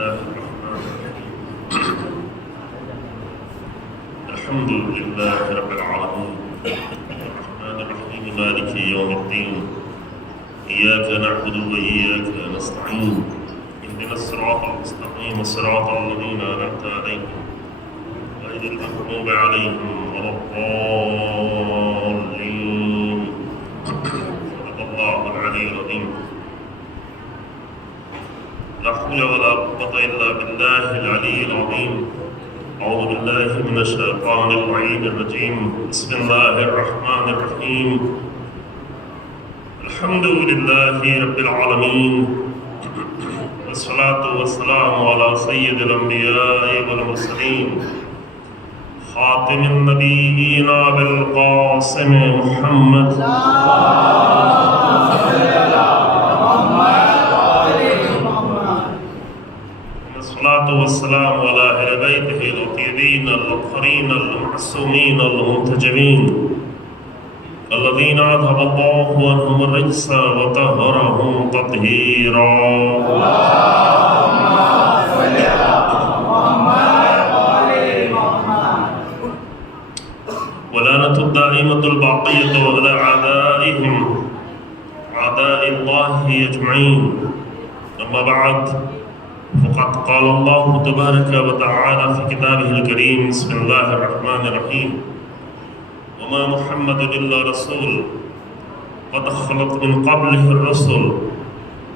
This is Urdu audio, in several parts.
الله الرحمن الرحيم الحمد لله رب العالمين الرحمن الرحيم مالك يوم الدين إياك نعبد وإياك نستعين اهدنا الصراط المستقيم صراط الذين أنعمت عليهم غير المغضوب عليهم ولا الضالين صدق الله العلي العظيم لا حول ولا قوة إلا بالله العلي العظيم أعوذ بالله من الشيطان اللعين الرجيم بسم الله الرحمن الرحيم الحمد لله رب العالمين والصلاة والسلام على سيد الأنبياء والمرسلين خاتم النبيين بالقاسم محمد الصلاة والسلام على أهل بيته الطيبين الطاهرين المعصومين المنتجبين الذين أذهب الله عنهم الرجس وطهرهم تطهيرا ولعنة الدائمة الباقية على أعدائهم أعداء الله أجمعين أما بعد فقد قال الله تبارك وتعالى في كتابه الكريم بسم الله الرحمن الرحيم وما محمد إلا رسول قد خلت من قبله الرسل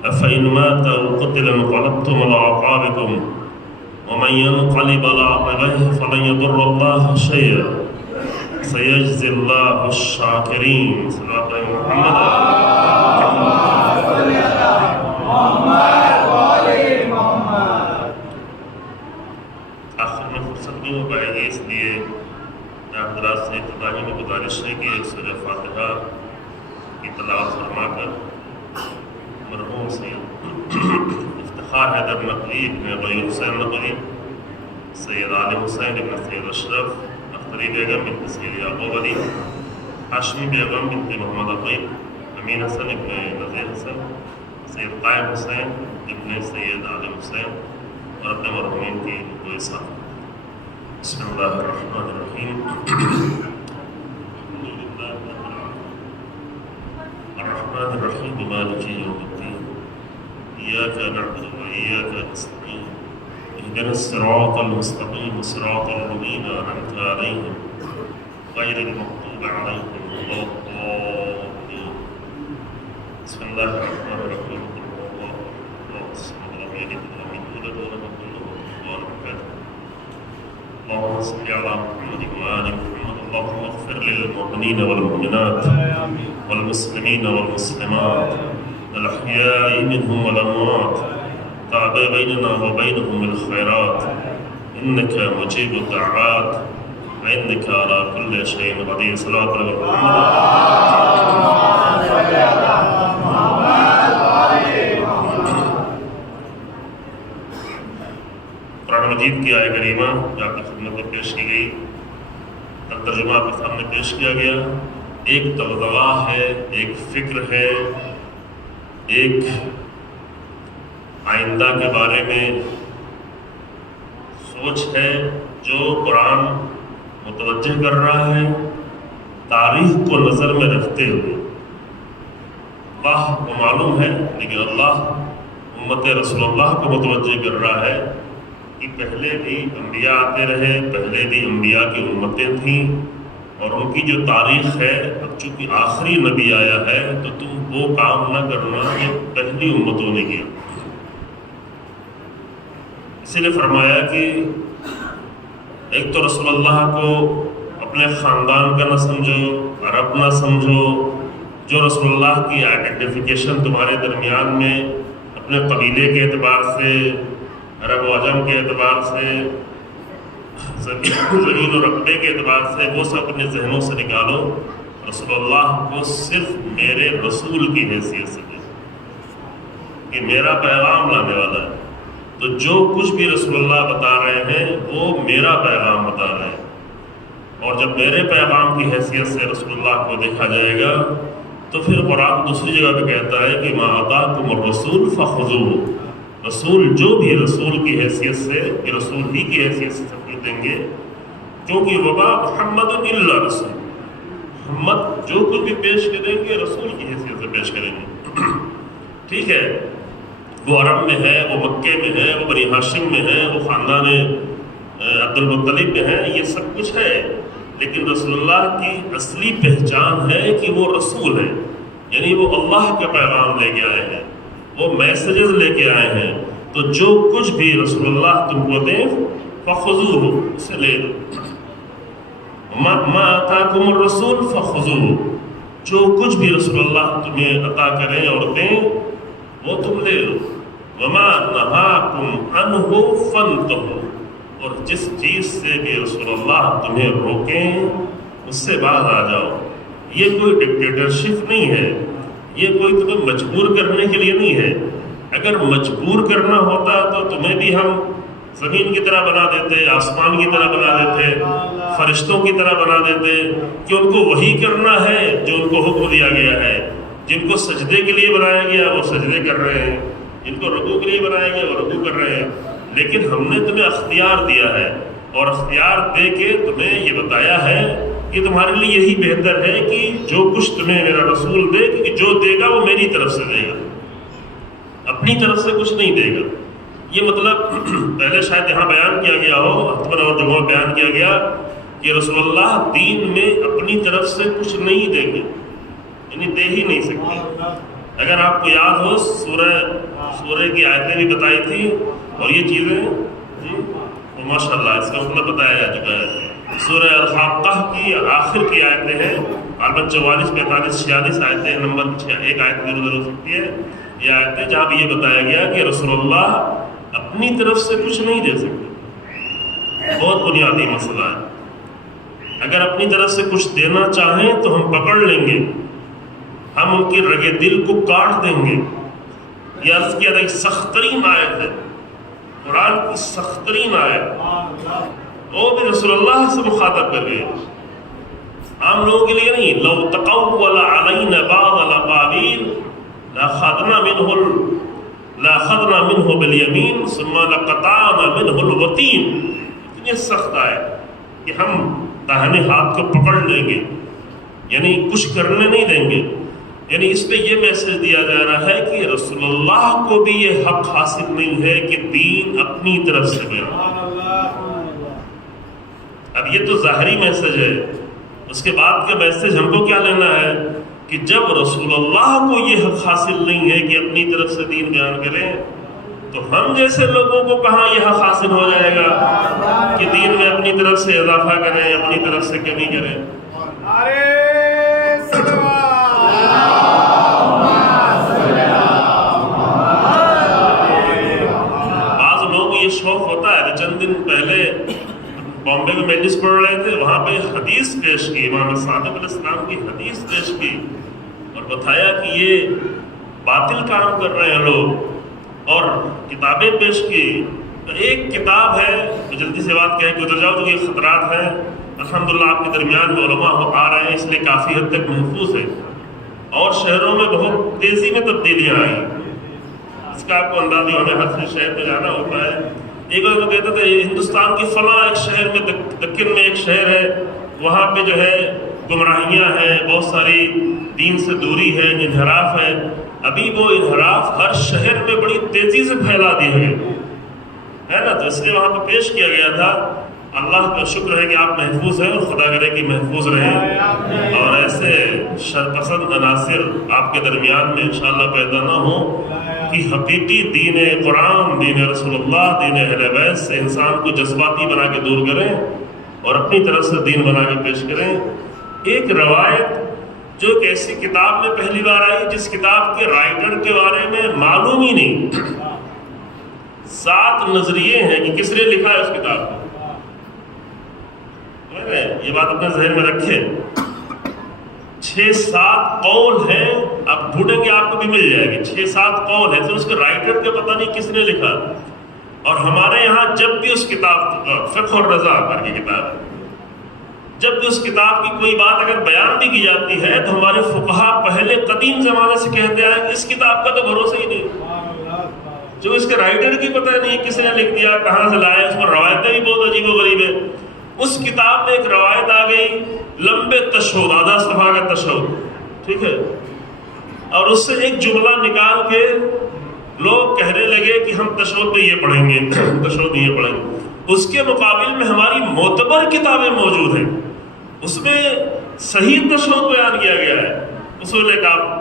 أفإن مات أو قتل انقلبتم على أعقابكم ومن ينقلب على عقبيه فلن يضر الله شيئا سيجزي الله الشاكرين صلوات محمد آخر میں فرصت بھی ہو پائے گی اس لیے میں حضرات سے ابتدائی میں گزارش ہے کہ ایک سورہ فاتحہ کی تلاوت فرما کر مرحوم سید افتخار حیدر نقوی ابن غیر حسین نقوی سید عالم حسین ابن سید اشرف اختری بیگم بنت سید یعقوب علی ہاشمی بیگم بنت محمد عقیل امین حسن ابن نذیر حسن سید قائم حسین ابن سید عالم حسین اور اپنے مرحومین کی کوئی ساتھ بسم اللہ الرحمن الرحیم الرحمن الرحیم مالک یوم الدین ایاک نعبد وإیاک نستعین اهدنا الصراط المستقیم صراط الذین أنعمت علیہم غیر المغضوب علیہم ولا الضالین بسم اللہ الرحمن الرحیم اللهم صل على محمد وآل محمد اللهم اغفر للمؤمنين والمؤمنات والمسلمين والمسلمات الأحياء منهم والأموات تابع بيننا وبينهم بالخيرات إنك مجيب الدعوات وإنك على كل شيء قدير صلاة على محمد قرآن مجید کی آیہ کریمہ جو آپ کی خدمت میں پیش کی گئی ترجمہ آپ کے سامنے پیش کیا گیا ایک دغدغہ ہے، ایک فکر ہے، ایک آئندہ کے بارے میں سوچ ہے جو قرآن متوجہ کر رہا ہے تاریخ کو نظر میں رکھتے ہوئے۔ اللہ کو معلوم ہے لیکن اللہ امت رسول اللہ کو متوجہ کر رہا ہے کہ پہلے بھی انبیاء آتے رہے، پہلے بھی انبیاء کی امتیں تھیں اور ان کی جو تاریخ ہے اب چونکہ آخری نبی آیا ہے تو تم وہ کام نہ کرنا جو پہلی امتوں نے کیا۔ اسی لیے فرمایا کہ ایک تو رسول اللہ کو اپنے خاندان کا نہ سمجھو، عرب نہ سمجھو، جو رسول اللہ کی آئیڈینٹیفیکیشن تمہارے درمیان میں اپنے قبیلے کے اعتبار سے، عرب و عجم کے اعتبار سے، زمین و رقبے کے اعتبار سے وہ سب اپنے ذہنوں سے نکالو، رسول اللہ کو صرف میرے رسول کی حیثیت سے دے کہ میرا پیغام لانے والا ہے، تو جو کچھ بھی رسول اللہ بتا رہے ہیں وہ میرا پیغام بتا رہے ہیں، اور جب میرے پیغام کی حیثیت سے رسول اللہ کو دیکھا جائے گا تو پھر قرآن دوسری جگہ پہ کہتا ہے کہ ما آتاکم الرسول فخذوہ، رسول جو بھی رسول کی حیثیت سے رسول ہی کی حیثیت سے سب دیں گے، کیونکہ وما محمد الا رسول، محمد جو کچھ بھی پیش کریں گے رسول کی حیثیت سے پیش کریں گے. ٹھیک ہے، وہ عرب میں ہے، وہ مکے میں ہے، وہ بنی ہاشم میں ہے، وہ خاندان عبد المطلب میں ہے، یہ سب کچھ ہے، لیکن رسول اللہ کی اصلی پہچان ہے کہ وہ رسول ہے، یعنی وہ اللہ کا پیغام لے کے آئے ہیں، وہ میسیجز لے کے آئے ہیں. تو جو کچھ بھی رسول اللہ تم کو دیں فخذوہ، اسے لے لو. ما آتاکم الرسول فخذوہ، جو کچھ بھی رسول اللہ تمہیں عطا کریں اور دیں وہ تم لے لو. وما نہاکم عنہ فانتہوا، اور جس چیز سے بھی رسول اللہ تمہیں روکیں اس سے باہر آ جاؤ. یہ کوئی ڈکٹیٹرشپ نہیں ہے، یہ کوئی تمہیں مجبور کرنے کے لیے نہیں ہے. اگر مجبور کرنا ہوتا تو تمہیں بھی ہم زمین کی طرح بنا دیتے، آسمان کی طرح بنا دیتے، فرشتوں کی طرح بنا دیتے کہ ان کو وہی کرنا ہے جو ان کو حکم دیا گیا ہے. جن کو سجدے کے لیے بنایا گیا وہ سجدے کر رہے ہیں، جن کو رکوع کے لیے بنایا گیا وہ رکوع کر رہے ہیں. لیکن ہم نے تمہیں اختیار دیا ہے، اور اختیار دے کے تمہیں یہ بتایا ہے کہ تمہارے لیے یہی بہتر ہے کہ جو کچھ تمہیں میرا رسول دے، کہ جو دے گا وہ میری طرف سے دے گا، اپنی طرف سے کچھ نہیں دے گا. یہ مطلب پہلے شاید یہاں بیان کیا گیا ہو، اختر اور جمعہ بیان کیا گیا کہ رسول اللہ دین میں اپنی طرف سے کچھ نہیں دیں گے، یعنی دے ہی نہیں سکتے. اگر آپ کو یاد ہو سورہ کی آیتیں بھی بتائی تھی، اور یہ چیزیں ماشاء اللہ اس کا مطلب بتایا جا چکا ہے. سورہ الحاقہ کی آخر کی آیتیں ہیں، غالباً 44 45 46 آیتیں، نمبر ایک آیت ادھر ادھر ہو سکتی ہے. یہ آیتیں جہاں بھی یہ بتایا گیا کہ رسول اللہ اپنی طرف سے کچھ نہیں دے سکتے. بہت بنیادی مسئلہ ہے. اگر اپنی طرف سے کچھ دینا چاہیں تو ہم پکڑ لیں گے، ہم ان کے رگے دل کو کاٹ دیں گے. یہ عرض کیا تھا کہ سخت ترین آیت ہے، قرآن کی سخت ترین آیت، وہ بھی رسول اللہ سے مخاطب کر گئے، عام لوگوں کے لیے نہیں. لو تقول علینا بعض الاقاویل لاخذنا منه بالیمین ثم لقطعنا منه الوتین. اتنی سخت ہے کہ ہم داہنے ہاتھ کو پکڑ لیں گے، یعنی کچھ کرنے نہیں دیں گے. یعنی اس پہ یہ میسج دیا جا رہا ہے کہ رسول اللہ کو بھی یہ حق حاصل نہیں ہے کہ دین اپنی طرف سے بیان. اب یہ تو ظاہری میسج ہے، اس کے بعد کا میسج ہم کو کیا لینا ہے کہ جب رسول اللہ کو یہ حق حاصل نہیں ہے کہ اپنی طرف سے دین بیان کریں، تو ہم جیسے لوگوں کو کہاں یہ حق حاصل ہو جائے گا کہ دین میں اپنی طرف سے اضافہ کریں، اپنی طرف سے کمی کریں. بعض لوگوں کو یہ شوق ہوتا ہے. چند دن پہلے بامبے میں مجلس پڑھ رہے تھے، وہاں پہ حدیث پیش کی، امام صادق علیہ السلام کی حدیث پیش کی، اور بتایا کہ یہ باطل کام کر رہے ہیں لوگ، اور کتابیں پیش کی. ایک کتاب ہے، جلدی سے بات کہہ کے گزر جاؤ تو یہ خطرات ہیں، الحمدللہ آپ کے درمیان میں علماء آ رہے ہیں، اس لیے کافی حد تک محفوظ ہے، اور شہروں میں بہت تیزی میں تبدیلیاں آئی. اس کا آپ کو اندازہ ہو، ہمیں ہر شہر میں جانا ہوتا ہے. ایک بار میں کہتا تھا ہندوستان کی فلاں ایک شہر میں، دکن میں ایک شہر ہے، وہاں پہ جو ہے گمراہیاں ہیں، بہت ساری دین سے دوری ہے، انحراف ہے. ابھی وہ انحراف ہر شہر میں بڑی تیزی سے پھیلا دیے گئے ہے نا. تو اس لیے وہاں پہ پیش کیا گیا تھا. اللہ کا شکر ہے کہ آپ محفوظ ہیں، اور خدا کرے کہ محفوظ رہیں، اور ایسے شرپسند عناصر آپ کے درمیان میں انشاءاللہ پیدا نہ ہوں کہ حقیقی دین قرآن، دین رسول اللہ، دین اہل بیت سے انسان کو جذباتی بنا کے دور کریں اور اپنی طرف سے دین بنا کے پیش کریں. ایک روایت جو ایک ایسی کتاب میں پہلی بار آئی جس کتاب کے رائٹر کے بارے میں معلوم ہی نہیں، 7 نظریے ہیں کہ کس نے لکھا ہے اس کتاب کو. یہ بات اپنے ذہن میں رکھیں. 6-7 قول ہیں، آپ ڈھونڈیں گے آپ کو بھی مل جائے گی. 6-7 قول ہیں، تو اس کے رائٹر کا پتہ نہیں کس نے لکھا. اور ہمارے یہاں جب بھی اس کتاب فقہ الرضا کر کی کتاب ہے، جب بھی اس کتاب کی کوئی بات اگر بیان بھی کی جاتی ہے تو ہمارے فقہا پہلے قدیم زمانے سے کہتے ہیں کہ اس کتاب کا تو بھروسہ ہی نہیں. جو اس کے رائٹر کی پتہ نہیں کس نے لکھ دیا، کہاں سے لایا، اس پر روایتیں بھی بہت عجیب و غریب ہیں۔ اس کتاب میں ایک روایت آ گئی لمبے تشہد، آدھا صفحہ کا تشہد، ٹھیک ہے، اور اس سے ایک جملہ نکال کے لوگ کہنے لگے کہ ہم تشہد میں یہ پڑھیں گے، تشہد میں یہ پڑھیں گے۔ اس کے مقابل میں ہماری معتبر کتابیں موجود ہیں، اس میں صحیح تشہد بیان کیا گیا ہے، اصول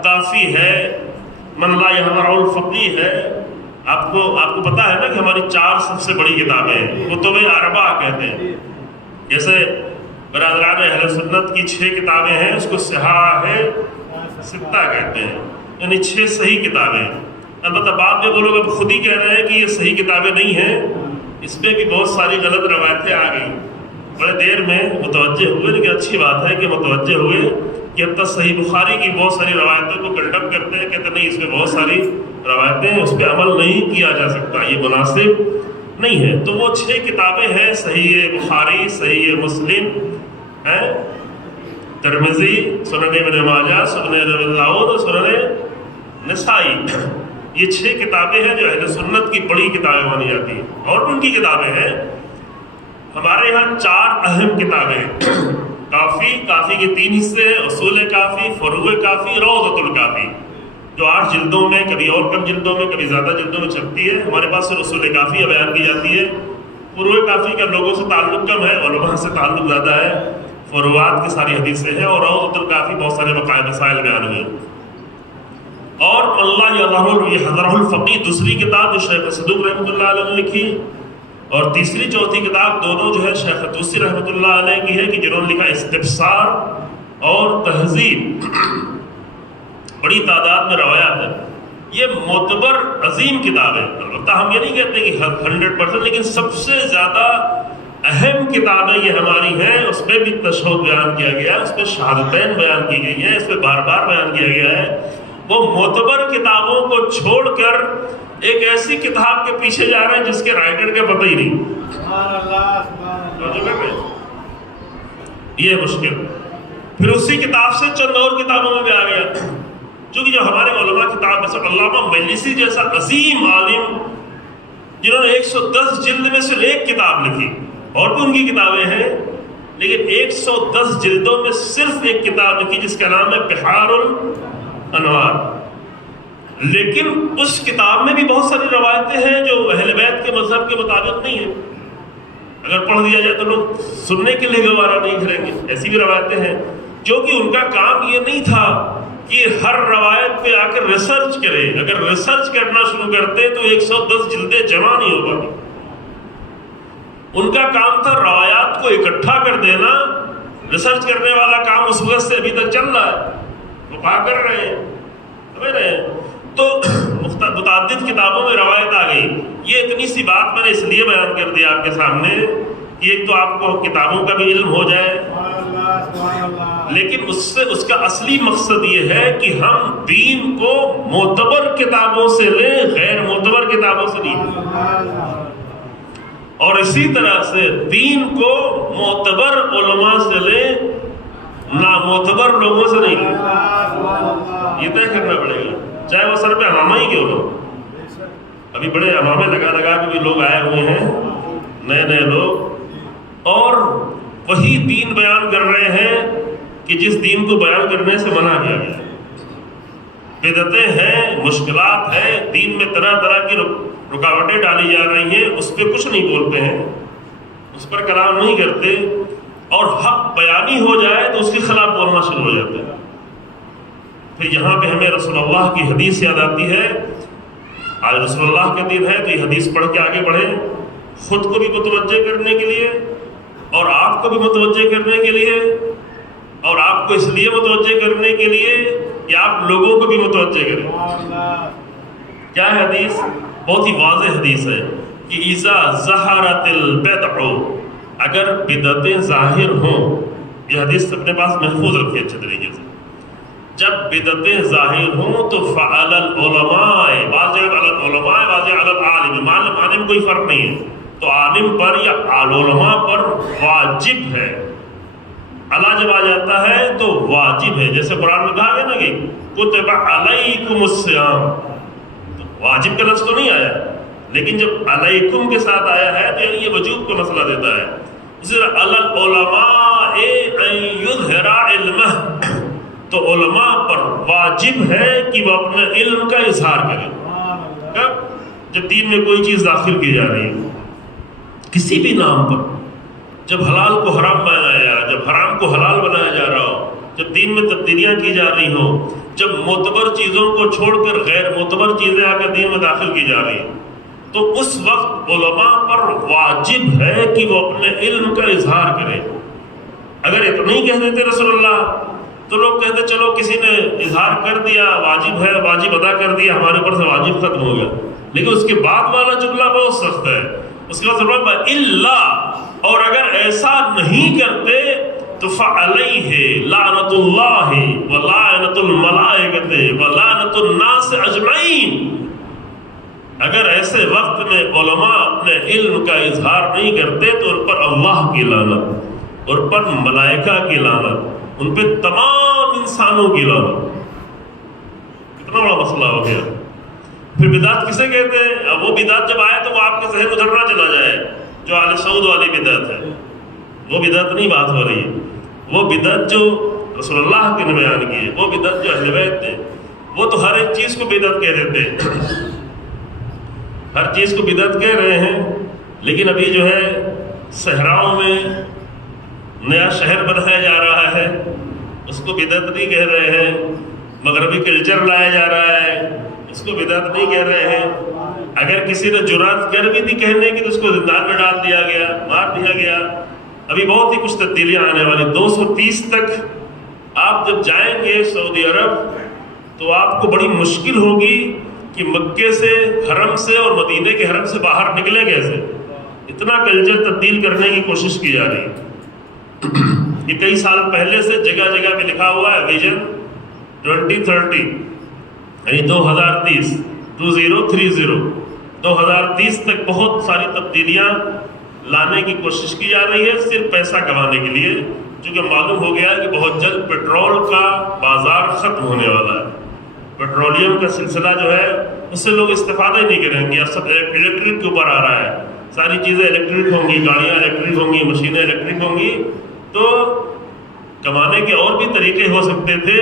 کافی ہے، من لا یحضر الفقیہ ہے۔ آپ کو پتہ ہے نا کہ ہماری 4 سب سے بڑی کتابیں ہیں، کتب اربعہ کہتے ہیں، جیسے برادران اہل سنت کی 6 کتابیں ہیں، اس کو صحاح ستہ کہتے ہیں، یعنی 6 صحیح کتابیں ہیں۔ البتہ بعد میں وہ لوگ اب خود ہی کہہ رہے ہیں کہ یہ صحیح کتابیں نہیں ہیں، اس میں بھی بہت ساری غلط روایتیں آ گئیں۔ بڑے دیر میں متوجہ ہوئے، لیکن اچھی بات ہے کہ متوجہ ہوئے کہ اب تک صحیح بخاری کی بہت ساری روایتوں کو کنڈم کرتے ہیں، کہتے نہیں اس میں بہت ساری روایتیں ہیں، اس پہ عمل نہیں کیا جا سکتا، یہ مناسب نہیں ہے۔ تو وہ 6 کتابیں ہیں، صحیح بخاری، صحیح مسلم ہے، ترمذی، سنن ابن ماجہ، سنن ابی داؤد اور سنن نسائی۔ یہ 6 کتابیں ہیں جو اہل سنت کی بڑی کتابیں مانی جاتی ہیں، اور ان کی کتابیں ہیں۔ ہمارے یہاں 4 اہم کتابیں ہیں، کافی کے 3 حصے ہیں، اصول کافی، فروع کافی، روضۃ الکافی، جو 8 جلدوں میں، کبھی اور کم جلدوں میں، کبھی زیادہ جلدوں میں چھپتی ہے۔ ہمارے پاس صرف اصول کافی بیان کی جاتی ہے۔ فروع کافی کا لوگوں سے تعلق کم ہے، علماء سے تعلق زیادہ ہے، فروعات کی ساری حدیثیں ہیں، اور روضۃ الکافی بہت سارے بقایا مسائل بیان ہوئے۔ اور اللہ یحضر الفقیہ دوسری کتاب جو شیخ صدوق رحمۃ اللہ علیہ نے لکھی، اور تیسری چوتھی کتاب دونوں جو ہے شیخ طوسی رحمۃ اللہ علیہ کی ہے، کہ جنہوں نے لکھا استبصار اور تہذیب، بڑی تعداد میں روایات ہیں۔ یہ معتبر عظیم کتاب ہے، البتہ ہم یہ نہیں کہتے کہ 100%، لیکن سب سے زیادہ اہم کتابیں یہ ہماری ہیں۔ اس میں بھی تشہد بیان کیا گیا ہے، اس میں شہادتین بیان کی گئی ہیں، اس میں بار بار بیان کیا گیا ہے۔ وہ معتبر کتابوں کو چھوڑ کر ایک ایسی کتاب کے پیچھے جا رہے ہیں جس کے رائٹر کا پتہ ہی نہیں۔ یہ مشکل۔ پھر اسی کتاب سے چند اور کتابوں میں بھی آ گیا، چونکہ جو ہمارے علماء کتاب میں سے علامہ مجلسی جیسا عظیم عالم، جنہوں نے 110 جلد میں صرف ایک کتاب لکھی، اور بھی ان کی کتابیں ہیں، لیکن 110 جلدوں میں صرف ایک کتاب لکھی جس کا نام ہے بحار الانوار۔ لیکن اس کتاب میں بھی بہت ساری روایتیں ہیں جو اہل بیت کے مذہب کے مطابق نہیں ہیں، اگر پڑھ دیا جائے تو لوگ سننے کے لیے گوارا نہیں کریں گے۔ ایسی بھی روایتیں ہیں، جو کہ ان کا کام یہ نہیں تھا کہ ہر روایت پہ آ کر ریسرچ کرے۔ اگر ریسرچ کرنا شروع کرتے تو 110 جلدیں جمع نہیں ہو پاتی۔ ان کا کام تھا روایات کو اکٹھا کر دینا۔ ریسرچ کرنے والا کام اس وقت سے ابھی تک چل رہا ہے، وہ پا کر رہے ہیں، سمجھ رہے ہیں۔ تو متعدد کتابوں میں روایت آ گئی۔ یہ اتنی سی بات میں نے اس لیے بیان کر دیا آپ کے سامنے کہ ایک تو آپ کو کتابوں کا بھی علم ہو جائے، لیکن اس کا اصلی مقصد یہ ہے کہ ہم دین کو معتبر کتابوں سے لیں، غیر معتبر کتابوں سے نہیں، اور اسی طرح سے دین کو معتبر علماء سے لیں، نامعتبر لوگوں سے نہیں لیں۔ یہ طے کرنا پڑے گا، چاہے وہ سر پہ امامہ ہی کیوں ہو۔ ابھی بڑے امامے لگا کے بھی لوگ آئے ہوئے ہیں، نئے لوگ، اور وہی دین بیان کر رہے ہیں کہ جس دین کو بیان کرنے سے منع کیا گیا۔ بدعتیں ہیں، مشکلات ہیں، دین میں طرح طرح کی رکاوٹیں ڈالی جا رہی ہیں، اس پہ کچھ نہیں بولتے ہیں، اس پر کلام نہیں کرتے، اور حق بیانی ہو جائے تو اس کے خلاف بولنا شروع ہو جاتے ہیں۔ پھر یہاں پہ ہمیں رسول اللہ کی حدیث یاد آتی ہے۔ آج رسول اللہ کا دن ہے تو یہ حدیث پڑھ کے آگے بڑھیں، خود کو بھی متوجہ کرنے کے لیے، اور آپ کو بھی متوجہ کرنے کے لیے، اور آپ کو اس لیے متوجہ کرنے کے لیے کہ آپ لوگوں کو بھی متوجہ کریں۔ کیا ہے حدیث؟ بہت ہی واضح حدیث ہے کہ اذا ظہرت البدع، اگر بدعتیں ظاہر ہوں، یہ حدیث اپنے پاس محفوظ رکھیں اچھے طریقے سے، جب بدعتیں ظاہر ہوں تو فعلی العلماء، بعض جگہ العلماء، بعض جگہ العالم، معنی میں کوئی فرق نہیں ہے، تو عالم پر یا علماء پر واجب ہے۔ اللہ جب آ جاتا ہے تو واجب ہے، جیسے قرآن میں کہا گیا نا کہ کتب علیکم الصیام، تو واجب کا لفظ تو نہیں آیا، لیکن جب علیکم کے ساتھ آیا ہے تو یعنی یہ وجوب کا مسئلہ دیتا ہے. اسی طرح العلماء ان یظہر علمہ، تو علماء پر واجب ہے کہ وہ اپنے علم کا اظہار کریں. کب؟ جب دین میں کوئی چیز داخل کی جا رہی ہے کسی بھی نام پر، جب حلال کو حرام بنایا جا رہا، جب حرام کو حلال بنایا جا رہا ہو، جب دین میں تبدیلیاں کی جا رہی ہوں، جب معتبر چیزوں کو چھوڑ کر غیر معتبر چیزیں آ کر دین میں داخل کی جا رہی ہیں، تو اس وقت علماء پر واجب ہے کہ وہ اپنے علم کا اظہار کریں. اگر اتنا ہی کہہ دیتے رسول اللہ تو لوگ کہتے چلو کسی نے اظہار کر دیا، واجب ہے، واجب ادا کر دیا، ہمارے اوپر سے واجب ختم ہو گیا. لیکن اس کے بعد والا جملہ بہت سخت ہے. اس کے بعد الا، اور اگر ایسا نہیں کرتے تو فعلیہ لعنت اللہ ولعنت الملائکۃ ولعنت الناس اجمعین. اگر ایسے وقت میں علماء اپنے علم کا اظہار نہیں کرتے تو ان پر اللہ کی لعنت، ان پر ملائکہ کی لعنت، ان پہ تمام انسانوں کی لعنت. کتنا بڑا مسئلہ ہو گیا. پھر بدعت کسے کہتے ہیں؟ اب وہ بدعت جب آئے تو وہ آپ کے ذہن ادھر نہ چلا جائے جو آل سعود والی بدعت ہے. وہ بدعت نہیں بات ہو رہی ہے. وہ بدعت جو رسول اللہ کے نے بیان کی ہے، وہ بدعت جو اہل بیت تھے، وہ تو ہر ایک چیز کو بدعت کہہ دیتے ہیں، ہر چیز کو بدعت کہہ رہے ہیں. لیکن ابھی جو ہے صحراؤں میں نیا شہر بنایا جا رہا ہے، اس کو بدعت نہیں کہہ رہے ہیں. مغربی کلچر لایا جا رہا ہے، اس کو بدعت نہیں کہہ رہے ہیں. اگر کسی نے جرات کر بھی تھی کہنے کی تو اس کو زندان میں ڈال دیا گیا، مار دیا گیا. ابھی بہت ہی کچھ تبدیلیاں آنے والی. 230 تک آپ جب جائیں گے سعودی عرب تو آپ کو بڑی مشکل ہوگی کہ مکے سے، حرم سے اور مدینے کے حرم سے باہر نکلے کیسے. اتنا کلچر تبدیل کرنے کی کوشش کی جا رہی ہے. یہ کئی سال پہلے سے جگہ جگہ پہ لکھا ہوا ہے ویژن 2030، یعنی 2030 2030 تک بہت ساری تبدیلیاں لانے کی کوشش کی جا رہی ہے صرف پیسہ کمانے کے لیے. چونکہ معلوم ہو گیا کہ بہت جلد پیٹرول کا بازار ختم ہونے والا ہے. پیٹرولیم کا سلسلہ جو ہے اس سے لوگ استفادہ ہی نہیں کریں گے. اب سب الیکٹرک کے اوپر آ رہا ہے، ساری چیزیں الیکٹرک ہوں گی، گاڑیاں الیکٹرک ہوں گی، مشینیں الیکٹرک ہوں گی. تو کمانے کے اور بھی طریقے ہو سکتے تھے،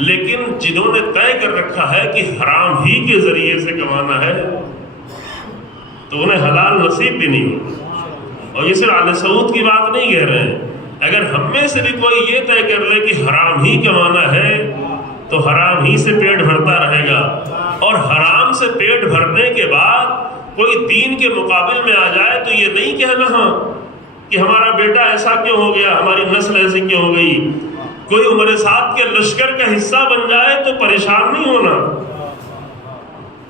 لیکن جنہوں نے طے کر رکھا ہے کہ حرام ہی کے ذریعے سے کمانا ہے تو انہیں حلال نصیب بھی نہیں ہوگا. اور یہ صرف آل سعود کی بات نہیں کہہ رہے ہیں. اگر ہم میں سے بھی کوئی یہ طے کر لے کہ حرام ہی کمانا ہے تو حرام ہی سے پیٹ بھرتا رہے گا. اور حرام سے پیٹ بھرنے کے بعد کوئی دین کے مقابل میں آ جائے تو یہ نہیں کہنا کہ ہمارا بیٹا ایسا کیوں ہو گیا، ہماری نسل ایسی کیوں ہو گئی. کوئی عمر سعد کے لشکر کا حصہ بن جائے تو پریشان نہیں ہونا،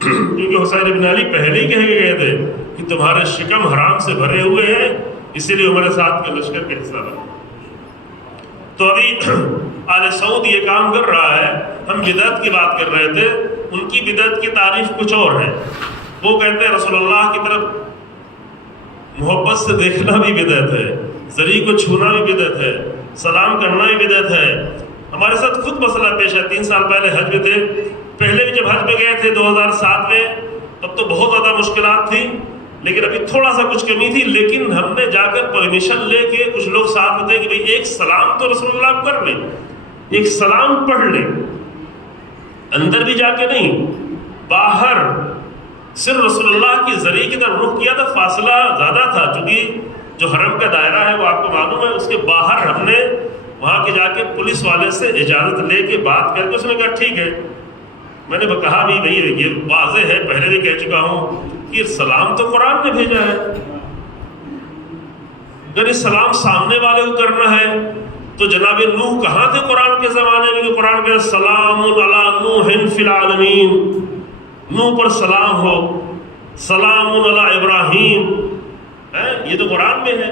کیونکہ حسین بن علی پہلے ہی کہہ کے گئے تھے کہ تمہارے شکم حرام سے بھرے ہوئے ہیں، اسی لیے عمر سعد کے لشکر کا حصہ بنے. تو ابھی آل سعود یہ کام کر رہا ہے. ہم بدعت کی بات کر رہے تھے، ان کی بدعت کی تعریف کچھ اور ہے. وہ کہتے ہیں رسول اللہ کی طرف محبت سے دیکھنا بھی بدعت ہے، زری کو چھونا بھی بدعت ہے، سلام کرنا بھی بدعت ہے. ہمارے ساتھ خود مسئلہ پیش ہے. 3 سال پہلے حج میں تھے. پہلے بھی جب حج میں گئے تھے 2007 میں، تب تو بہت زیادہ مشکلات تھی، لیکن ابھی تھوڑا سا کچھ کمی تھی. لیکن ہم نے جا کر پرمیشن لے کے، کچھ لوگ ساتھ میں تھے کہ بھئی ایک سلام تو رسول اللہ کر لیں، ایک سلام پڑھ لیں. اندر بھی جا کے نہیں، باہر صرف رسول اللہ کی ذریعے کی طرف رخ کیا تھا. فاصلہ زیادہ تھا چونکہ جو حرم کا دائرہ ہے وہ آپ کو معلوم ہے. اس کے باہر ہم نے وہاں کے جا کے پولیس والے سے اجازت لے کے بات کر کے، اس نے کہا ٹھیک ہے. میں نے کہا بھی بھائی یہ واضح ہے، پہلے بھی کہہ چکا ہوں کہ سلام تو قرآن نے بھیجا ہے. اگر اس سلام سامنے والے کو کرنا ہے تو جناب نوح کہاں تھے قرآن کے زمانے میں کہ قرآن کے سلام علی نوح فی العالمین، نوح پر سلام ہو، سلام علی ابراہیم، یہ تو قرآن میں ہے.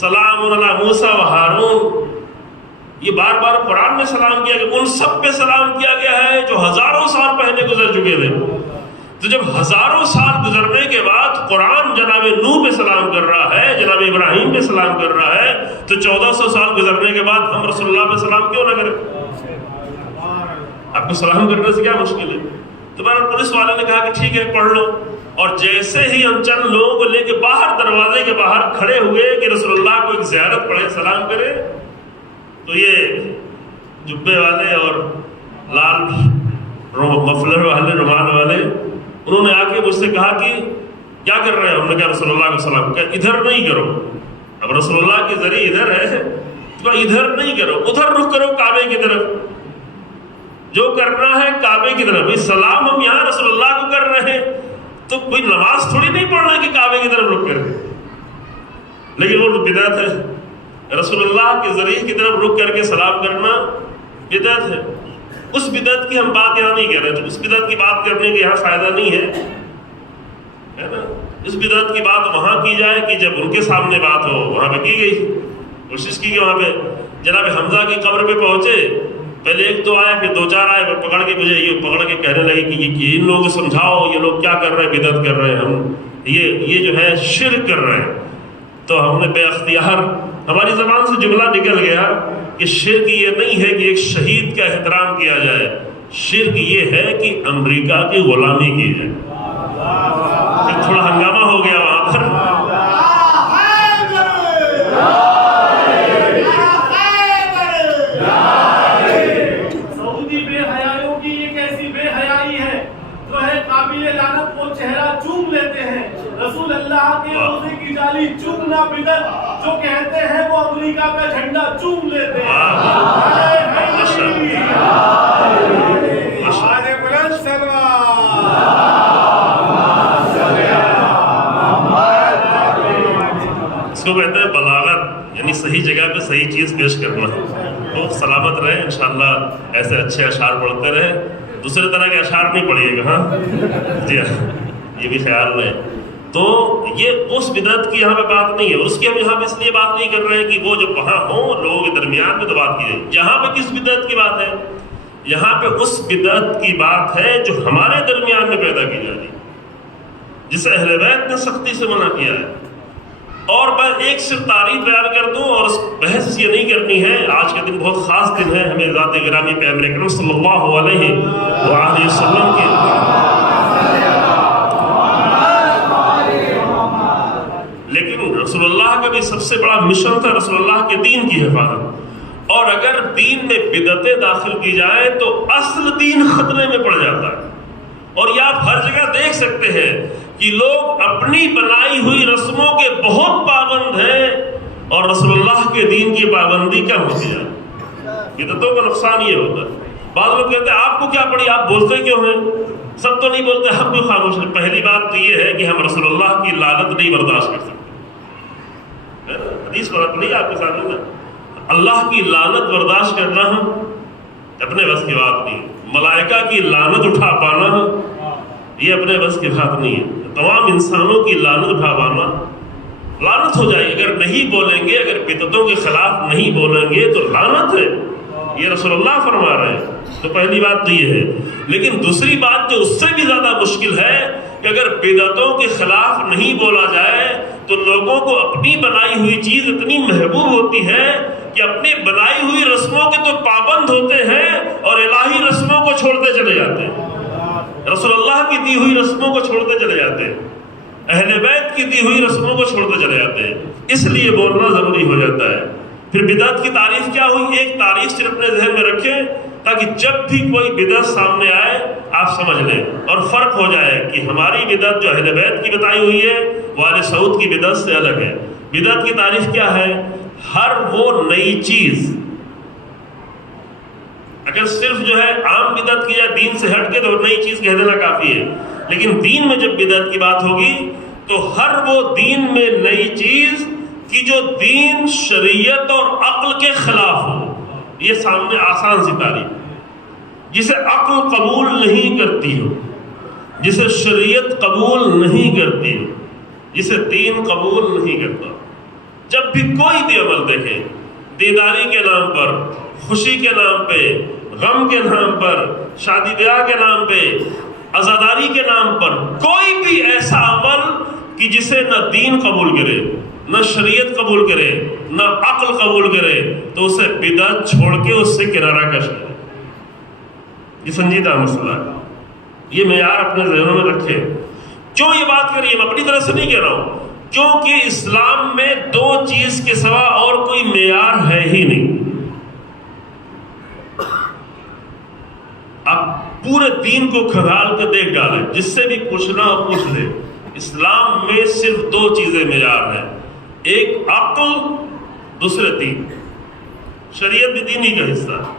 سلام علی موسیٰ و ہارون، یہ بار بار قرآن نے سلام کیا کہ ان سب پہ سلام کیا گیا ہے جو ہزاروں سال پہلے گزر چکے تھے. تو جب ہزاروں سال گزرنے کے بعد قرآن جناب نوح پہ سلام کر رہا ہے، جناب ابراہیم پہ سلام کر رہا ہے، تو 1400 سال گزرنے کے بعد ہم رسول اللہ پہ سلام کیوں نہ کریں؟ آپ کو سلام کرنے سے کیا مشکل ہے؟ تو بہرحال پولیس والے نے کہا کہ ٹھیک ہے پڑھ لو، اور جیسے ہی ہم چند لوگوں کو لے کے باہر دروازے کے باہر کھڑے ہوئے کہ رسول اللہ کو ایک زیارت پڑھے سلام کرے، تو یہ جبے والے اور لال مفلر والے رومال والے انہوں نے آ کے مجھ سے کہا کہ کیا کر رہے ہیں؟ ہم نے کہا رسول اللہ کو سلام کہا ادھر نہیں کرو، اب رسول اللہ کے ذریعے ادھر ہے تو ادھر نہیں کرو، ادھر رخ کرو کعبے کی طرف، جو کرنا ہے کعبے کی طرف۔ سلام ہم یہاں رسول اللہ کو کر رہے ہیں تو کوئی نماز تھوڑی نہیں پڑھنا کہ کعبے کی طرف رخ کرے، لیکن وہ بدعت ہے، رسول اللہ کے ذریعے کی طرف رخ کر کے سلام کرنا بدعت ہے۔ اس بدعت کی ہم بات یہاں نہیں کر رہے، تو اس بدعت کی بات کرنے کے یہاں فائدہ نہیں ہے نا۔ اس بدعت کی بات وہاں کی جائے کہ جب ان کے سامنے بات ہو، وہاں پہ کی گئی، کوشش کی کہ وہاں پہ جناب حمزہ کی قبر پہ پہنچے، پہلے ایک تو آئے پھر دو چار آئے، وہ پکڑ کے مجھے یہ پکڑ کے کہنے لگے کہ یہ ان لوگوں کو سمجھاؤ، یہ لوگ کیا کر رہے ہیں، بدعت کر رہے ہیں، ہم یہ جو ہے شرک کر رہے ہیں۔ تو ہم نے بے اختیار ہماری زبان سے جملہ نکل گیا کہ شرک یہ نہیں ہے کہ ایک شہید کا احترام کیا جائے، شرک یہ ہے کہ امریکہ کی غلامی کی جائے۔ پھر تھوڑا ہنگامہ ہو گیا وہاں پر، سعودی بے حیائیوں کی ایک ایسی بے حیائی ہے جو ہے قابل لعنت، وہ چہرہ چوم لیتے ہیں، رسول اللہ کے روزے کی جالی چومنا بدعت، جو کہتے ہیں وہ امریکہ کا جھنڈا چوم لیتے ہیں۔ اس کو کہتے ہیں بلاغت، یعنی صحیح جگہ پہ صحیح چیز پیش کرنا۔ تو سلامت رہے انشاءاللہ، ایسے اچھے اشعار پڑھتے رہے، دوسرے طرح کے اشعار نہیں پڑھیے گا، ہاں جی ہاں، یہ بھی خیال رہے۔ تو یہ اس بدعت کی یہاں پہ بات نہیں ہے، اس کی ہم یہاں پہ اس لیے بات نہیں کر رہے ہیں کہ وہ جو وہاں ہوں لوگوں کے درمیان میں تو بات کی جائے۔ یہاں پہ کس بدعت کی بات ہے؟ یہاں پہ اس بدعت کی بات ہے جو ہمارے درمیان میں پیدا کی جا رہی ہے، جسے اہل بیت نے سختی سے منع کیا ہے۔ اور میں ایک صرف تعریف بیان کر دوں، اور بحث یہ نہیں کرنی ہے، آج کے دن بہت خاص دن ہے، ہمیں ذات گرامی پیغمبر اکرم صلی اللہ علیہ وآلہ وسلم کے لیکن رسول اللہ کا بھی سب سے بڑا مشن تھا رسول اللہ کے دین کی حفاظت، اور اگر دین میں بدعتیں داخل کی جائیں تو اصل دین خطرے میں پڑ جاتا ہے۔ اور یہ آپ ہر جگہ دیکھ سکتے ہیں کہ لوگ اپنی بنائی ہوئی رسموں کے بہت پابند ہیں اور رسول اللہ کے دین کی پابندی کم ہوتی ہے۔ بدعتوں کا نقصان یہ ہوتا ہے، بعض لوگ کہتے ہیں آپ کو کیا پڑی، آپ بولتے کیوں ہیں؟ سب تو نہیں بولتے، ہم بھی خاموش ہیں۔ پہلی بات تو یہ ہے کہ ہم رسول اللہ کی لعنت نہیں برداشت کر سکتے، حدیث پر نہیں آپ کے سامنے، اللہ کی لعنت برداشت کرنا ہم اپنے بس کی بات نہیں، ملائکہ کی لعنت اٹھا پانا یہ اپنے بس کی بات نہیں ہے۔ تمام انسانوں کی لعنت اٹھا پانا، لعنت ہو جائے اگر نہیں بولیں گے، اگر بدعتوں کے خلاف نہیں بولیں گے تو لعنت ہے، یہ رسول اللہ فرما رہے ہیں۔ تو پہلی بات تو یہ ہے، لیکن دوسری بات جو اس سے بھی زیادہ مشکل ہے کہ اگر بدعتوں کے خلاف نہیں بولا جائے تو لوگوں کو اپنی بنائی ہوئی چیز اتنی محبوب ہوتی ہے کہ اپنی بنائی ہوئی رسموں کے تو پابند ہوتے ہیں اور الہی رسموں کو چھوڑتے چلے جاتے ہیں، رسول اللہ کی دی ہوئی رسموں کو چھوڑتے چلے جاتے ہیں، اہل بیت کی دی ہوئی رسموں کو چھوڑتے چلے جاتے ہیں۔ اس لیے بولنا ضروری ہو جاتا ہے۔ پھر بدعت کی تعریف کیا ہوئی؟ ایک تعریف صرف اپنے ذہن میں رکھیں تاکہ جب بھی کوئی بدعت سامنے آئے آپ سمجھ لیں اور فرق ہو جائے کہ ہماری بدعت جو اہل بیت کی بتائی ہوئی ہے وہ آل سعود کی بدعت سے الگ ہے۔ بدعت کی تعریف کیا ہے؟ ہر وہ نئی چیز، اگر صرف جو ہے عام بدعت کی جائے دین سے ہٹ کے تو نئی چیز کہہ دینا کافی ہے، لیکن دین میں جب بدعت کی بات ہوگی تو ہر وہ دین میں نئی چیز کہ جو دین، شریعت اور عقل کے خلاف ہو، یہ سامنے آسان سی تعریف، جسے عقل قبول نہیں کرتی ہو، جسے شریعت قبول نہیں کرتی ہو، جسے دین قبول نہیں کرتا۔ جب بھی کوئی بھی عمل دیکھیں، دیداری کے نام پر، خوشی کے نام پہ، غم کے نام پر، شادی بیاہ کے نام پہ، عزاداری کے نام پر، کوئی بھی ایسا عمل کہ جسے نہ دین قبول کرے، نہ شریعت قبول کرے، نہ عقل قبول کرے، تو اسے بدعت چھوڑ کے اس سے کنارہ کش کرے۔ یہ سنجیدہ مسئلہ ہے۔ یہ معیار اپنے ذہنوں میں رکھے. کیوں یہ بات کر رہی ہے؟ میں اپنی طرف سے نہیں کہہ رہا ہوں، کیونکہ اسلام میں دو چیز کے سوا اور کوئی معیار ہے ہی نہیں. اب پورے دین کو کھنگال کے دیکھ ڈالیں، جس سے بھی پوچھنا ہو پوچھ لے، اسلام میں صرف دو چیزیں معیار ہیں، ایک عقل، دوسرے دین. شریعت بھی دین ہی کا حصہ ہے.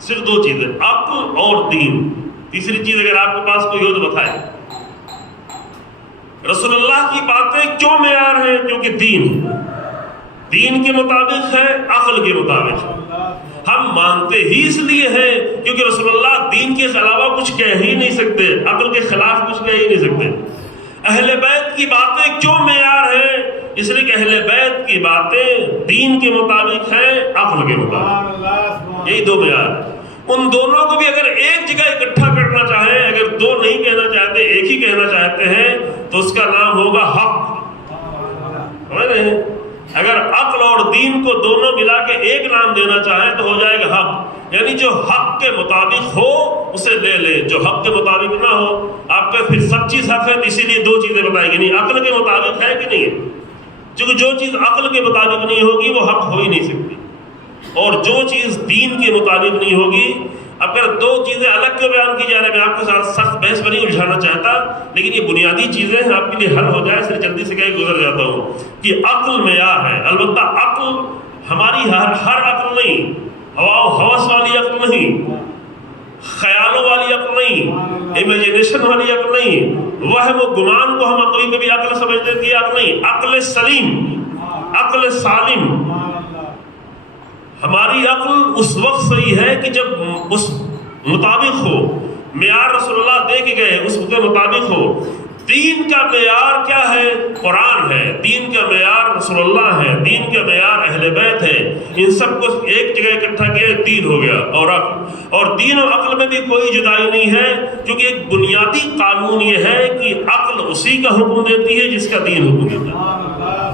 صرف دو چیزیں، عقل اور دین. تیسری چیز اگر آپ کے پاس کوئی ہو تو بتائیں. رسول اللہ کی باتیں کیوں معیار ہیں؟ کیونکہ دین کے مطابق ہے، عقل کے مطابق ہے. ہم مانتے ہی اس لیے ہیں کیونکہ رسول اللہ دین کے علاوہ کچھ کہہ ہی نہیں سکتے، عقل کے خلاف کچھ کہہ ہی نہیں سکتے. اہل بیت کی باتیں کیوں معیار ہیں؟ اس لیے کہ اہل بیت کی باتیں دین کے مطابق ہیں، عقل کے مطابق. یہی دو معیار. ان دونوں کو بھی اگر ایک جگہ اکٹھا کرنا چاہیں، اگر دو نہیں کہنا چاہتے، ایک ہی کہنا چاہتے ہیں، تو اس کا نام ہوگا حق. سمجھ رہے ہیں؟ اگر عقل اور دین کو دونوں ملا کے ایک نام دینا چاہیں تو ہو جائے گا حق. یعنی جو حق کے مطابق ہو اسے لے لے، جو حق کے مطابق نہ ہو آپ کا پھر سب چیز حق ہے. اسی لیے دو چیزیں بتائیں گی، نہیں عقل کے مطابق ہے کہ نہیں ہے. کیونکہ جو چیز عقل کے مطابق نہیں ہوگی وہ حق ہو ہی نہیں سکتی، اور جو چیز دین کے مطابق نہیں ہوگی. اگر دو چیزیں الگ کے بیان کی جا رہی ہیں، میں آپ کے ساتھ سخت بحث میں نہیں الجھانا چاہتا، لیکن یہ بنیادی چیزیں ہیں، آپ کے لیے حل ہو جائے اس لیے جلدی سے کہیں گزر جاتا ہوں کہ عقل معیار ہے. البتہ عقل ہماری ہر عقل نہیں، ہوا و ہوس والی عقل نہیں، خیالوں والی عقل نہیں، امیجنیشن والی عقل نہیں، وہم و گمان کو ہم کبھی کبھی عقل سمجھتے ہیں، یہ عقل نہیں. عقل سلیم، عقل سالم. ہماری عقل اس وقت صحیح ہے کہ جب اس مطابق ہو، معیار رسول اللہ دے کے گئے اس کے مطابق ہو. دین کا معیار کیا ہے؟ قرآن ہے. دین کا معیار رسول اللہ ہے. دین کا معیار اہل بیت ہے. ان سب کو ایک جگہ اکٹھا کیا دین ہو گیا. اور عقل، اور دین اور عقل میں بھی کوئی جدائی نہیں ہے، کیونکہ ایک بنیادی قانون یہ ہے کہ عقل اسی کا حکم دیتی ہے جس کا دین حکم دیتا ہے.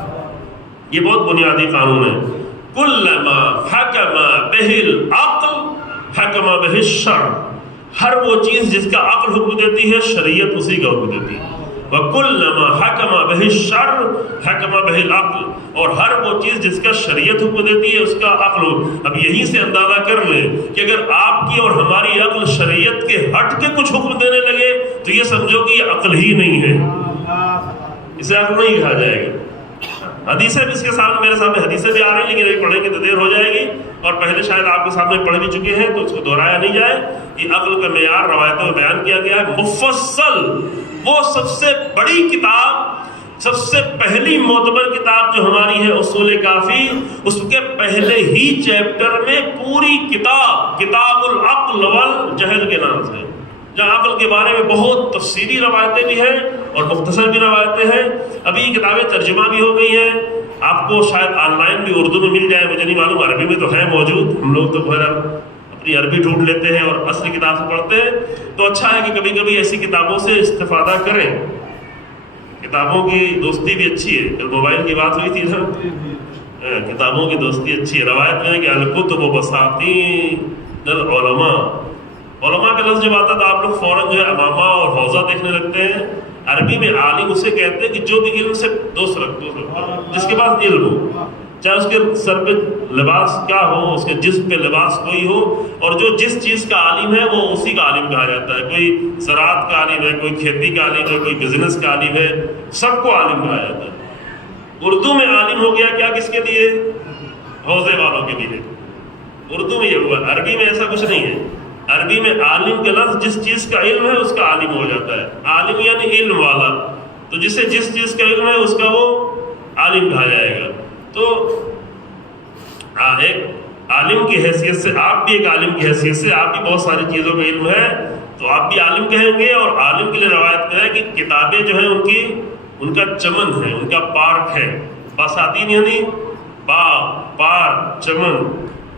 یہ بہت بنیادی قانون ہے. کلما حکم بہ العقل حکم بہ الشرع. ہر وہ چیز جس کا عقل حکم دیتی ہے شریعت اسی کا حکم دیتی ہے. وَكُلَّمَا حَكَمَ بِهِ الشَّرْعُ حَكَمَ بِهِ الْعَقْلُ. اور ہر وہ چیز جس کا شریعت حکم دیتی ہے اس کا عقل. اب یہیں سے اندازہ کر لیں کہ اگر آپ کی اور ہماری عقل شریعت کے ہٹ کے کچھ حکم دینے لگے تو یہ سمجھو کہ یہ عقل ہی نہیں ہے، اسے عقل نہیں کہا جائے گا. حدیثیں بھی اس کے سامنے، میرے سامنے حدیثیں بھی آ رہی ہیں، لیکن ابھی پڑھیں گے تو دیر ہو جائے گی، اور پہلے شاید آپ کے سامنے پڑھ بھی چکے ہیں تو اس کو دہرایا نہیں جائے. کہ عقل کا معیار روایتوں میں بیان کیا گیا ہے مفصل. وہ سب سے بڑی کتاب، سب سے پہلی معتبر کتاب جو ہماری ہے اصول کافی، اس کے پہلے ہی چیپٹر میں پوری کتاب، کتاب العقل والجہل کے نام سے، جہاں عقل کے بارے میں بہت تفصیلی روایتیں بھی ہیں اور مختصر بھی روایتیں ہیں. ابھی یہ کتابیں ترجمہ بھی ہو گئی ہیں، آپ کو شاید آن لائن بھی اردو میں مل جائے، مجھے نہیں معلوم، عربی میں تو ہے موجود. ہم لوگ تو خیر اپنی عربی ڈھونڈ لیتے ہیں اور اصل کتاب سے پڑھتے ہیں. تو اچھا ہے کہ کبھی کبھی ایسی کتابوں سے استفادہ کریں. کتابوں کی دوستی بھی اچھی ہے. کل موبائل کی بات ہوئی تھی نا، کتابوں کی دوستی اچھی ہے. روایت میں ہے کہ الکتب بساطین العلماء. علماء کا لفظ جب آتا تو آپ لوگ فوراً جو ہے امامہ اور حوضہ دیکھنے لگتے ہیں. عربی میں عالم اسے کہتے ہیں کہ جو بھی علم سے دوست رکھتا، جس کے پاس علم ہو، چاہے اس کے سر پہ لباس کیا ہو، اس کے جسم پہ لباس کوئی ہو، اور جو جس چیز کا عالم ہے وہ اسی کا عالم کہا جاتا ہے. کوئی زراعت کا عالم ہے، کوئی کھیتی کا عالم ہے، کوئی بزنس کا عالم ہے، سب کو عالم کہا جاتا ہے. اردو میں عالم ہو گیا کیا کس کے لیے؟ حوضے والوں کے لیے. اردو میں یہ ہوا، عربی میں ایسا کچھ نہیں ہے. عربی میں عالم کا لفظ جس چیز کا علم ہے اس کا عالم ہو جاتا ہے. عالم یعنی علم والا، تو جسے جس چیز کا علم ہے اس کا وہ عالم کہا جائے گا. تو ایک عالم کی حیثیت سے آپ بھی ایک عالم کی حیثیت سے آپ بھی بہت ساری چیزوں کا علم ہے تو آپ بھی عالم کہیں گے. اور عالم کے لیے روایت ہے کہ کتابیں جو ہیں ان کا چمن ہے، ان کا پارک ہے. بساتین یعنی باغ، پارک، چمن.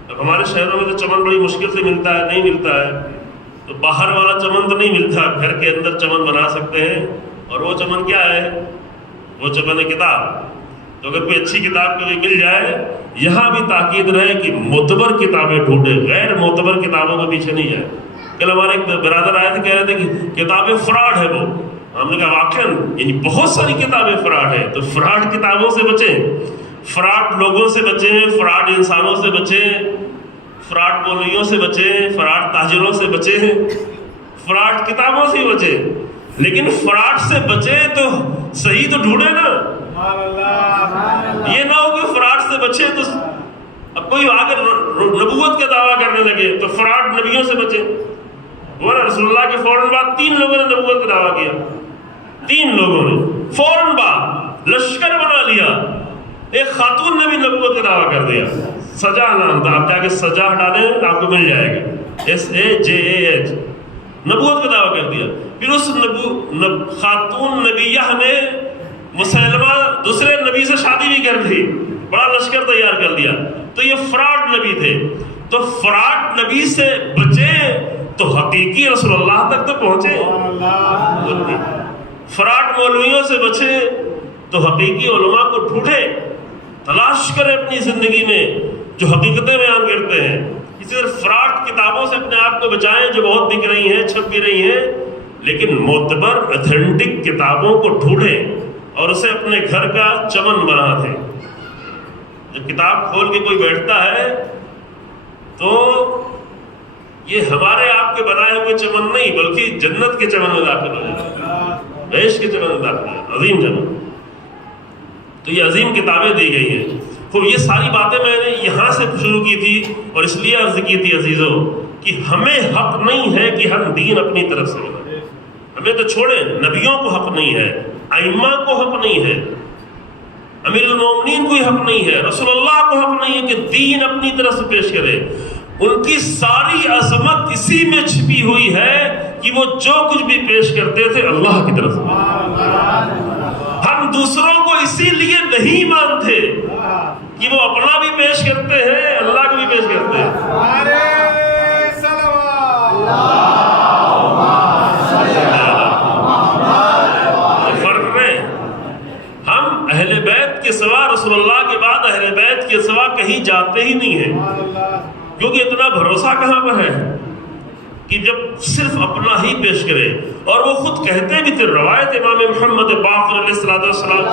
اب ہمارے شہروں میں تو چمن بڑی مشکل سے ملتا ہے، نہیں ملتا ہے. تو باہر والا چمن تو نہیں ملتا، گھر کے اندر چمن بنا سکتے ہیں. اور وہ چمن کیا ہے؟ وہ چمن ہے کتاب. تو اگر کوئی اچھی کتاب کبھی مل جائے، یہاں بھی تاکید رہے کہ معتبر کتابیں ڈھونڈے، غیر معتبر کتابوں کے پیچھے نہیں جائے. کل ہمارے ایک برادر آئے تھے، کہہ رہے تھے کہ کتابیں فراڈ ہے وہ. ہم نے کہا واقعاً یعنی بہت ساری کتابیں فراڈ ہے. تو فراڈ کتابوں سے بچیں، فراڈ لوگوں سے بچیں، فراڈ انسانوں سے بچیں، فراڈ مولویوں سے بچیں، فراڈ تاجروں سے بچیں، فراڈ کتابوں سے ہی بچیں. لیکن فراڈ سے بچیں تو صحیح تو ڈھونڈے نا. یہ نہ ہو کہ فراڈ سے بچیں تو اب کوئی آ کر نبوت کا دعویٰ کرنے لگے تو فراڈ نبیوں سے بچے. وہ رسول اللہ کے فوراً بعد 3 لوگوں نے نبوت کا دعویٰ کیا. 3 لوگوں نے فوراً بعد لشکر بنا لیا. ایک خاتون نے بھی نبوت کا دعویٰ کر دیا. سجا نام تھا، آپ جا کے سجا ڈالیں آپ کو مل جائے گا، SAJAH. نبوت کا دعویٰ کر دیا. پھر اس خاتون نبیہ نے مسلمہ دوسرے نبی سے شادی بھی کر لی، بڑا لشکر تیار کر لیا. تو یہ فراڈ نبی تھے. تو فراڈ نبی سے بچے تو حقیقی رسول اللہ تک تو پہنچے. فراڈ مولویوں سے بچے تو حقیقی علماء کو ڈھونڈے، تلاش کرے اپنی زندگی میں جو حقیقتیں بیان کرتے ہیں. اسی طرح فراڈ کتابوں سے اپنے آپ کو بچائیں جو بہت بک رہی ہیں، چھپ بھی رہی ہیں. لیکن معتبر اتھینٹک کتابوں کو ڈھونڈیں اور اسے اپنے گھر کا چمن بنا دیں. جب کتاب کھول کے کوئی بیٹھتا ہے تو یہ ہمارے آپ کے بنائے ہوئے چمن نہیں بلکہ جنت کے چمن میں داخل ہو جائے، عیش کے چمن میں داخل ہو جائے. عظیم چمن. تو یہ عظیم کتابیں دی گئی ہیں. تو یہ ساری باتیں میں نے یہاں سے شروع کی تھی اور اس لیے عرض کی تھی عزیزوں کہ ہمیں حق نہیں ہے کہ ہم دین اپنی طرف سے بنائیں. ہمیں تو چھوڑیں، نبیوں کو حق نہیں ہے، ائمہ کو حق نہیں ہے، امیر المومنین کو حق نہیں ہے، رسول اللہ کو حق نہیں ہے کہ دین اپنی طرف سے پیش کرے. ان کی ساری عظمت اسی میں چھپی ہوئی ہے کہ وہ جو کچھ بھی پیش کرتے تھے اللہ کی طرف سے. ہم دوسروں کو اسی لیے نہیں مانتے کہ وہ اپنا بھی پیش کرتے ہیں، اللہ کو بھی پیش کرتے ہیں. فرق ہے. ہم اہل بیت کے سوا، رسول اللہ کے بعد اہل بیت کے سوا کہیں جاتے ہی نہیں ہیں. کیونکہ اتنا بھروسہ کہاں پر ہے کہ جب صرف اپنا ہی پیش کرے. اور وہ خود کہتے بھی تھے، روایت امام محمد باقر علیہ السلام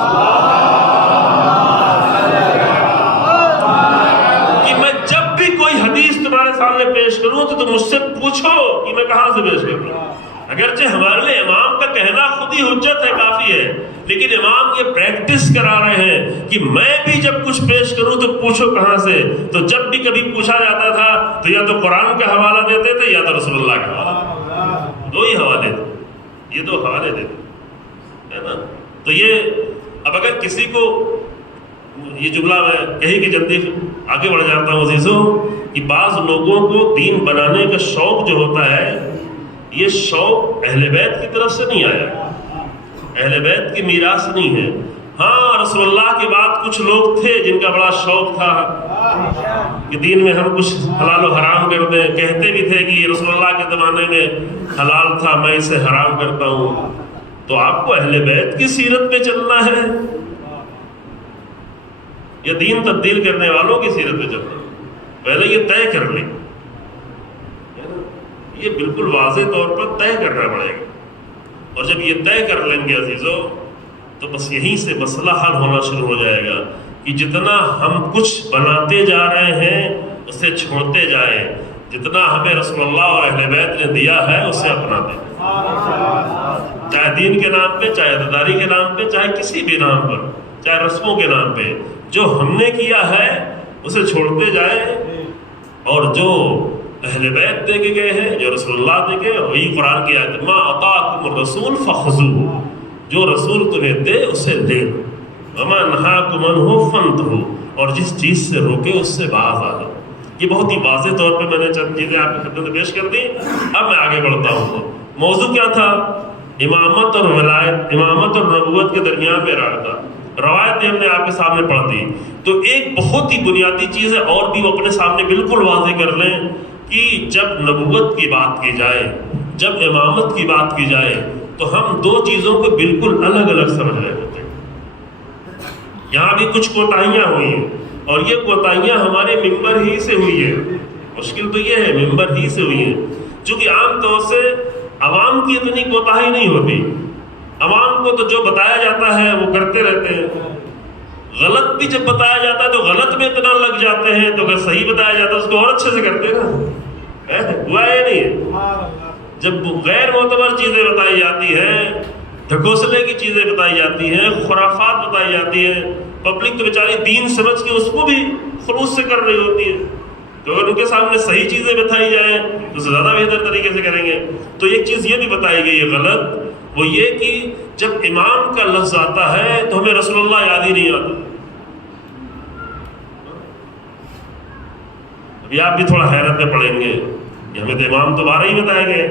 کہ میں جب بھی کوئی حدیث تمہارے سامنے پیش کروں تو تم مجھ سے پوچھو کہ میں کہاں سے پیش کروں. اگرچہ ہمارے لیے امام کا کہنا خود ہی حجت ہے، کافی ہے، لیکن امام یہ پریکٹس کرا رہے ہیں کہ میں بھی جب کچھ پیش کروں تو پوچھو کہاں سے. تو جب بھی کبھی پوچھا جاتا تھا تو یا تو قرآن کا حوالہ دیتے تھے یا تو رسول اللہ کا حوالہ. 2 ہی حوالے تھے، یہ 2 حوالے دیتے ہے نا. تو یہ اب اگر کسی کو یہ جملہ میں کہیں کہ جلدی آگے بڑھ جاتا ہوں عزیزوں کہ بعض لوگوں کو دین بنانے کا شوق جو ہوتا ہے یہ شوق اہل بیت کی طرف سے نہیں آیا، اہل بیت کی میراث نہیں ہے. ہاں رسول اللہ کے بعد کچھ لوگ تھے جن کا بڑا شوق تھا کہ دین میں ہم کچھ حلال و حرام کر دیں. کہتے بھی تھے کہ رسول اللہ کے زمانے میں حلال تھا میں اسے حرام کرتا ہوں. تو آپ کو اہل بیت کی سیرت پہ چلنا ہے یا دین تبدیل کرنے والوں کی سیرت پہ چلنا ہے؟ پہلے یہ طے کر لیں. یہ بالکل واضح طور پر طے کرنا پڑے گا. اور جب یہ طے کر لیں گے عزیزوں تو بس یہیں سے مسئلہ حل ہونا شروع ہو جائے گا کہ جتنا ہم کچھ بناتے جا رہے ہیں اسے چھوڑتے جائیں، جتنا ہمیں رسول اللہ اور اہل بیت نے دیا ہے اسے اپناتے ہیں. چاہے دین کے نام پہ، چاہے عزاداری کے نام پہ، چاہے کسی بھی نام پر، چاہے رسموں کے نام پہ، جو ہم نے کیا ہے اسے چھوڑتے جائیں. اور جو اہل بیت دے کے گئے ہیں، جو رسول اللہ دے گئے، وہی قرآن کی آیت ما آتاکم الرسول فخذوہ، جو رسول تمہیں دے اسے لے لو، وما نہاکم عنہ فانتہوا، اور جس چیز سے روکے اس سے باز آ جاؤ. یہ بہت ہی واضح طور پہ میں نے چند چیزیں آپ کی خدمت میں پیش کر دی. اب میں آگے بڑھتا ہوں. موضوع کیا تھا؟ امامت اور ولایت، امامت اور نبوت کے درمیان میں رابطہ. روایت ہم نے آپ کے سامنے پڑھ دی. تو ایک بہت ہی بنیادی چیز ہے اور بھی وہ اپنے سامنے بالکل واضح کر لیں کہ جب نبوت کی بات کی جائے، جب امامت کی بات کی جائے تو ہم 2 چیزوں کو بالکل الگ الگ سمجھ رہے ہوتے ہیں. یہاں بھی کچھ کوتاہیاں ہوئی ہیں اور یہ کوتاہیاں ہمارے ممبر ہی سے ہوئی ہیں. مشکل تو یہ ہے ممبر ہی سے ہوئی ہیں. چونکہ عام طور سے عوام کی اتنی کوتاہی نہیں ہوتی، عوام کو تو جو بتایا جاتا ہے وہ کرتے رہتے ہیں، غلط بھی جب بتایا جاتا ہے تو غلط میں اتنا لگ جاتے ہیں، تو اگر صحیح بتایا جاتا ہے اس کو اور اچھے سے کرتے ہیں نا، ہوا یہ نہیں ہے۔ جب غیر معتبر چیزیں بتائی جاتی ہیں، ڈھکوسلے کی چیزیں بتائی جاتی ہیں، خرافات بتائی جاتی ہیں، پبلک تو بیچاری دین سمجھ کے اس کو بھی خلوص سے کر رہی ہوتی ہے، تو اگر ان کے سامنے صحیح چیزیں بتائی جائیں تو زیادہ بہتر طریقے سے کریں گے۔ تو ایک چیز یہ بھی بتائی گئی ہے غلط، وہ یہ کہ جب امام کا لفظ آتا ہے تو ہمیں رسول اللہ یاد ہی نہیں آتا۔ ابھی آپ بھی تھوڑا حیرت میں پڑیں گے کہ ہمیں تو امام تو 12 ہی بتائے گئے،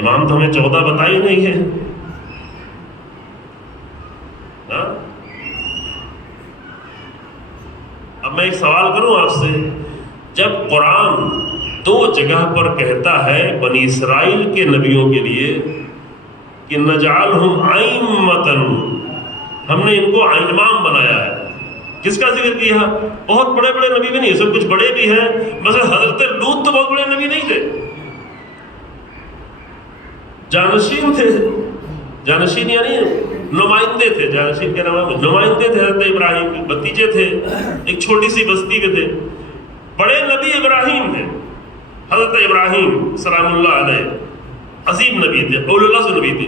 امام تو ہمیں 14 بتائی نہیں ہے۔ اب میں ایک سوال کروں آپ سے، جب قرآن 2 جگہ پر کہتا ہے بنی اسرائیل کے نبیوں کے لیے کہ نجعلہم ائمۃ، ہم نے ان کو امام بنایا ہے، کس کا ذکر کیا؟ بہت بڑے بڑے نبی بھی نہیں، سب کچھ بڑے بھی ہیں، مثلا حضرت لوط تو بہت بڑے نبی نہیں تھے، جانشین تھے، جانشین یعنی نمائندے تھے، جانشین کے نام نمائندے تھے، حضرت ابراہیم کے بھتیجے تھے، ایک چھوٹی سی بستی میں تھے۔ بڑے نبی ابراہیم ہیں، حضرت ابراہیم سلام اللہ علیہ عظیم نبی تھے، اولو العزم نبی تھے،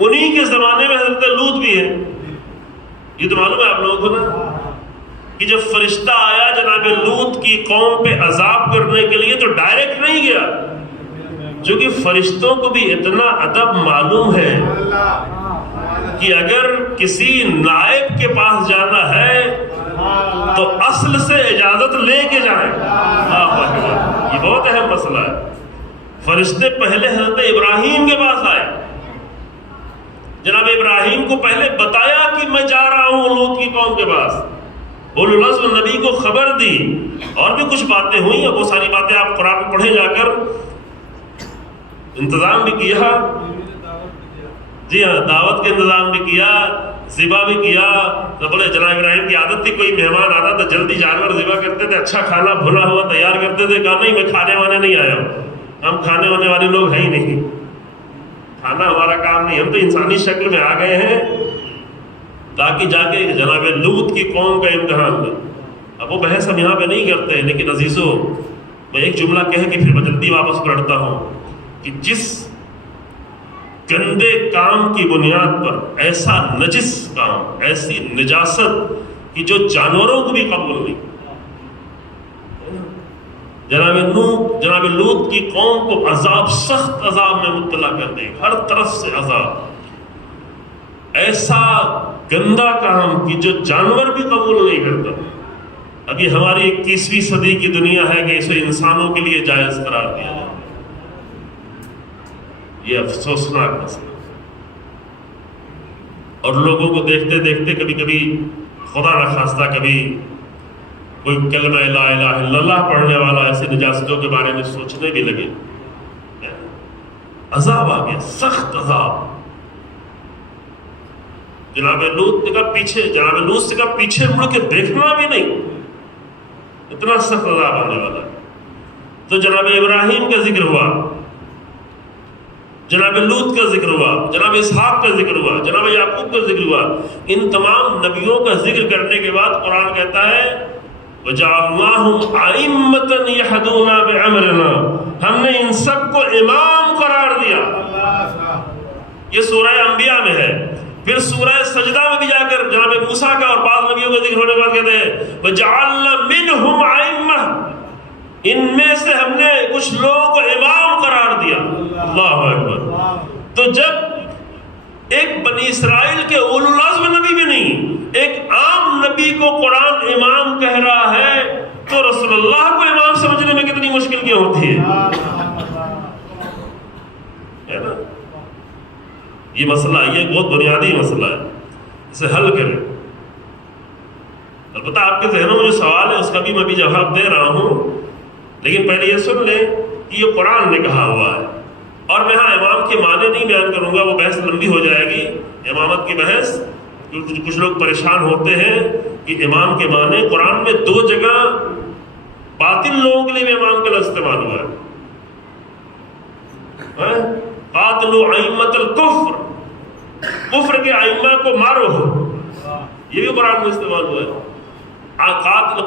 انہی کے زمانے میں حضرت لوط بھی ہے۔ یہ تو معلوم ہے آپ لوگوں کو نا کہ جب فرشتہ آیا جناب لوط کی قوم پہ عذاب کرنے کے لیے تو ڈائریکٹ نہیں گیا، چونکہ فرشتوں کو بھی اتنا ادب معلوم ہے کہ اگر کسی نائب کے پاس جانا ہے تو اصل سے اجازت لے کے جائیں۔ یہ بہت اہم مسئلہ ہے۔ فرشتے پہلے حضرت ابراہیم کے پاس آئے، جناب ابراہیم کو پہلے بتایا کہ میں جا رہا ہوں لوط کی قوم کے پاس، اولو العزم نبی کو خبر دی، اور بھی کچھ باتیں ہوئیں، اب وہ ساری باتیں آپ قرآن میں پڑھیں جا کر، انتظام بھی کیا، جی ہاں دعوت کا انتظام بھی کیا، ذبح بھی کیا۔ تو بولے جناب ابراہیم کی عادت تھی، کوئی مہمان آتا تو جلدی جانور ذبح کرتے تھے، اچھا کھانا بھنا ہوا تیار کرتے تھے، کہا نہیں میں کھانے وانے نہیں آیا ہوں، ہم کھانے وانے والے لوگ ہیں ہی نہیں، کھانا ہمارا کام نہیں، ہم تو انسانی شکل میں آ گئے ہیں تاکہ جا کے جناب لوط کی قوم کا امتحان دیں۔ اب وہ بحث ہم یہاں پہ نہیں کرتے، لیکن عزیزو میں ایک جملہ کہہ کے پھر میں جلدی واپس پلٹتا ہوں کہ جس گندے کام کی بنیاد پر، ایسا نجس کام، ایسی نجاست کہ جو جانوروں کو بھی قبول نہیں، جناب لوط کی قوم کو عذاب، سخت عذاب میں مبتلا کر دے، ہر طرف سے عذاب، ایسا گندا کام کہ جو جانور بھی قبول نہیں کرتا۔ ابھی ہماری 21ویں صدی کی دنیا ہے کہ اسے انسانوں کے لیے جائز قرار دیا جائے، یہ افسوسناک مسئلہ۔ اور لوگوں کو دیکھتے دیکھتے کبھی کبھی خدا نخواستہ کبھی کوئی کلمہ لا الہ الا اللہ پڑھنے والا ایسے نجاستوں کے بارے میں سوچنے بھی لگے، عذاب آ گیا، سخت عذاب۔ جناب لوط سے کہا پیچھے مڑ کے دیکھنا بھی نہیں، اتنا سخت عذاب آنے والا ہے۔ تو جناب ابراہیم کا ذکر ہوا، جناب لوط کا ذکر ہوا، جناب اسحاق کا ذکر ہوا، جناب یعقوب کا ذکر ہوا۔ ان تمام نبیوں کا ذکر کرنے کے بعد قرآن کہتا ہے وَجَعَلْنَاهُمْ أَئِمَّةً يَهْدُونَ بِأَمْرِنَا، ہم نے ان سب کو امام قرار دیا۔ یہ سورہ انبیاء میں ہے۔ پھر سورہ سجدہ میں بھی جا کر جناب موسیٰ کا اور بعض نبیوں کا ذکر ہونے کے بعد کہتے ہیں وَجَعَلْنَا مِنْهُمْ أَئِمَّةً، ان میں سے ہم نے کچھ لوگوں کو امام قرار دیا۔ اللہ اکبر۔ تو جب ایک بنی اسرائیل کے اولو العزم نبی بھی نہیں، ایک عام نبی کو قرآن امام کہہ رہا ہے، تو رسول اللہ کو امام سمجھنے میں کتنی مشکل کیوں ہوتی ہے نا؟ یہ مسئلہ، یہ بہت بنیادی مسئلہ ہے، اسے حل کریں۔ البتہ آپ کے ذہنوں میں جو سوال ہے اس کا بھی میں بھی جواب دے رہا ہوں، لیکن پہلے یہ سن لیں کہ یہ قرآن نے کہا ہوا ہے۔ اور میں ہاں امام کے معنی نہیں بیان کروں گا، وہ بحث لمبی ہو جائے گی، امامت کی بحث۔ کچھ لوگ پریشان ہوتے ہیں کہ امام کے معنی، قرآن میں 2 جگہ باطل لوگوں کے لیے بھی امام کا لفظ استعمال ہوا ہے۔ قاتلوا ائمۃ الکفر، کفر کے ائمہ کو مارو، یہ بھی قرآن میں استعمال ہوا ہے،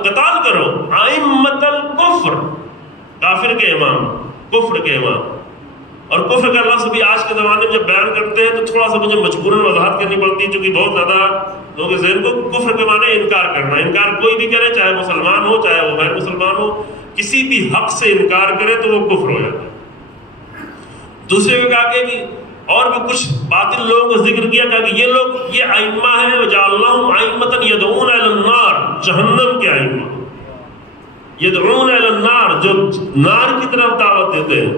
قتال کرو ائمۃ الکفر، کافر کے امام، کفر کے امام۔ اور کفر کا لفظ بھی آج کے زمانے میں جب بیان کرتے ہیں تو تھوڑا سا مجھے مجبوراً وضاحت کرنی پڑتی ہے، چونکہ بہت زیادہ لوگوں کے ذہن کو کفر کے معنی انکار کرنا، انکار کوئی بھی کرے، چاہے مسلمان ہو چاہے وہ غیر مسلمان ہو، کسی بھی حق سے انکار کرے تو وہ کفر ہو جاتا ہے۔ دوسرے کو کہا کہ اور بھی کچھ باطل لوگوں کو ذکر کیا، کہا کہ یہ لوگ یہ ائمہ ہیں وجعلناہم ائمۃ یدعون الی النار، جہنم کے ائمہ، یدعون الی النار، جو نار کی طرف دعوت دیتے ہیں،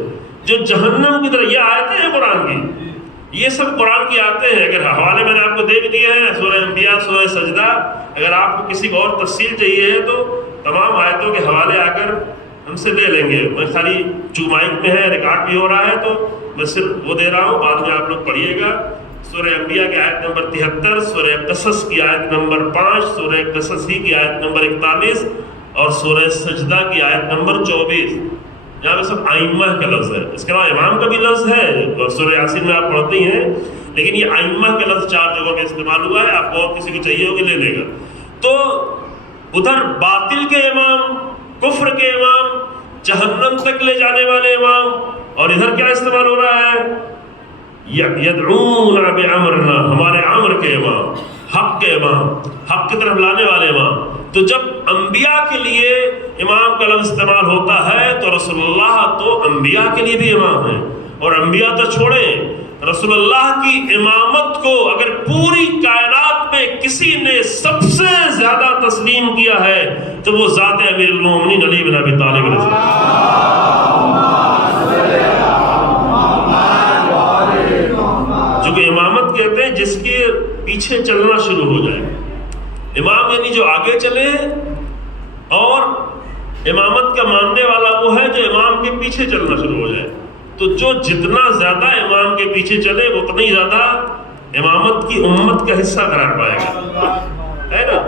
جو جہنم کی طرف۔ یہ آیتیں ہیں قرآن کی، یہ سب قرآن کی آیتیں ہیں۔ اگر حوالے میں نے آپ کو دے بھی دیے ہیں، سورہ انبیاء، سورہ سجدہ، اگر آپ کو کسی اور تفصیل چاہیے ہے تو تمام آیتوں کے حوالے آ کر ہم سے لے لیں گے۔ میں خالی مائک میں ہے، ریکارڈ بھی ہو رہا ہے تو میں صرف وہ دے رہا ہوں، بعد میں آپ لوگ پڑھیے گا۔ سورہ انبیاء کی آیت نمبر 73، سورہ قصص کی آیت نمبر 5، سورہ قصص ہی کی آیت نمبر 41 اور سورہ سجدہ کی آیت نمبر 24، یہاں پہ سب ائمہ کا لفظ ہے۔ اس کے علاوہ امام کا بھی لفظ ہے اور سورہ یاسین میں آپ پڑھتے ہی ہیں، لیکن یہ ائمہ کا لفظ 4 جگہوں پہ استعمال ہوا ہے۔ آپ کو اور کسی کو چاہیے ہوگی لے لے گا۔ تو ادھر باطل کے امام، کفر کے امام، جہنم تک لے جانے والے امام، اور ادھر کیا استعمال ہو رہا ہے؟ یدعون بامرنا، ہمارے امر کے امام، حق کے امام، حق کی طرف لانے والے امام۔ تو جب انبیاء کے لیے امام کا لفظ استعمال ہوتا ہے تو رسول اللہ تو انبیاء کے لیے بھی امام ہیں، اور انبیاء تو چھوڑیں، رسول اللہ کی امامت کو اگر پوری کائنات میں کسی نے سب سے زیادہ تسلیم کیا ہے تو وہ ذات امیر المومنین علی بن ابی طالب علیہ جو کہ امامت کہتے ہیں جس کے پیچھے چلنا شروع ہو جائے۔ امام یعنی جو آگے چلے، اور امامت کا ماننے والا وہ ہے جو امام کے پیچھے چلنا شروع ہو جائے۔ تو جو جتنا زیادہ امام کے پیچھے چلے وہ اتنی زیادہ امامت کی امت کا حصہ قرار پائے گا، ہے نا؟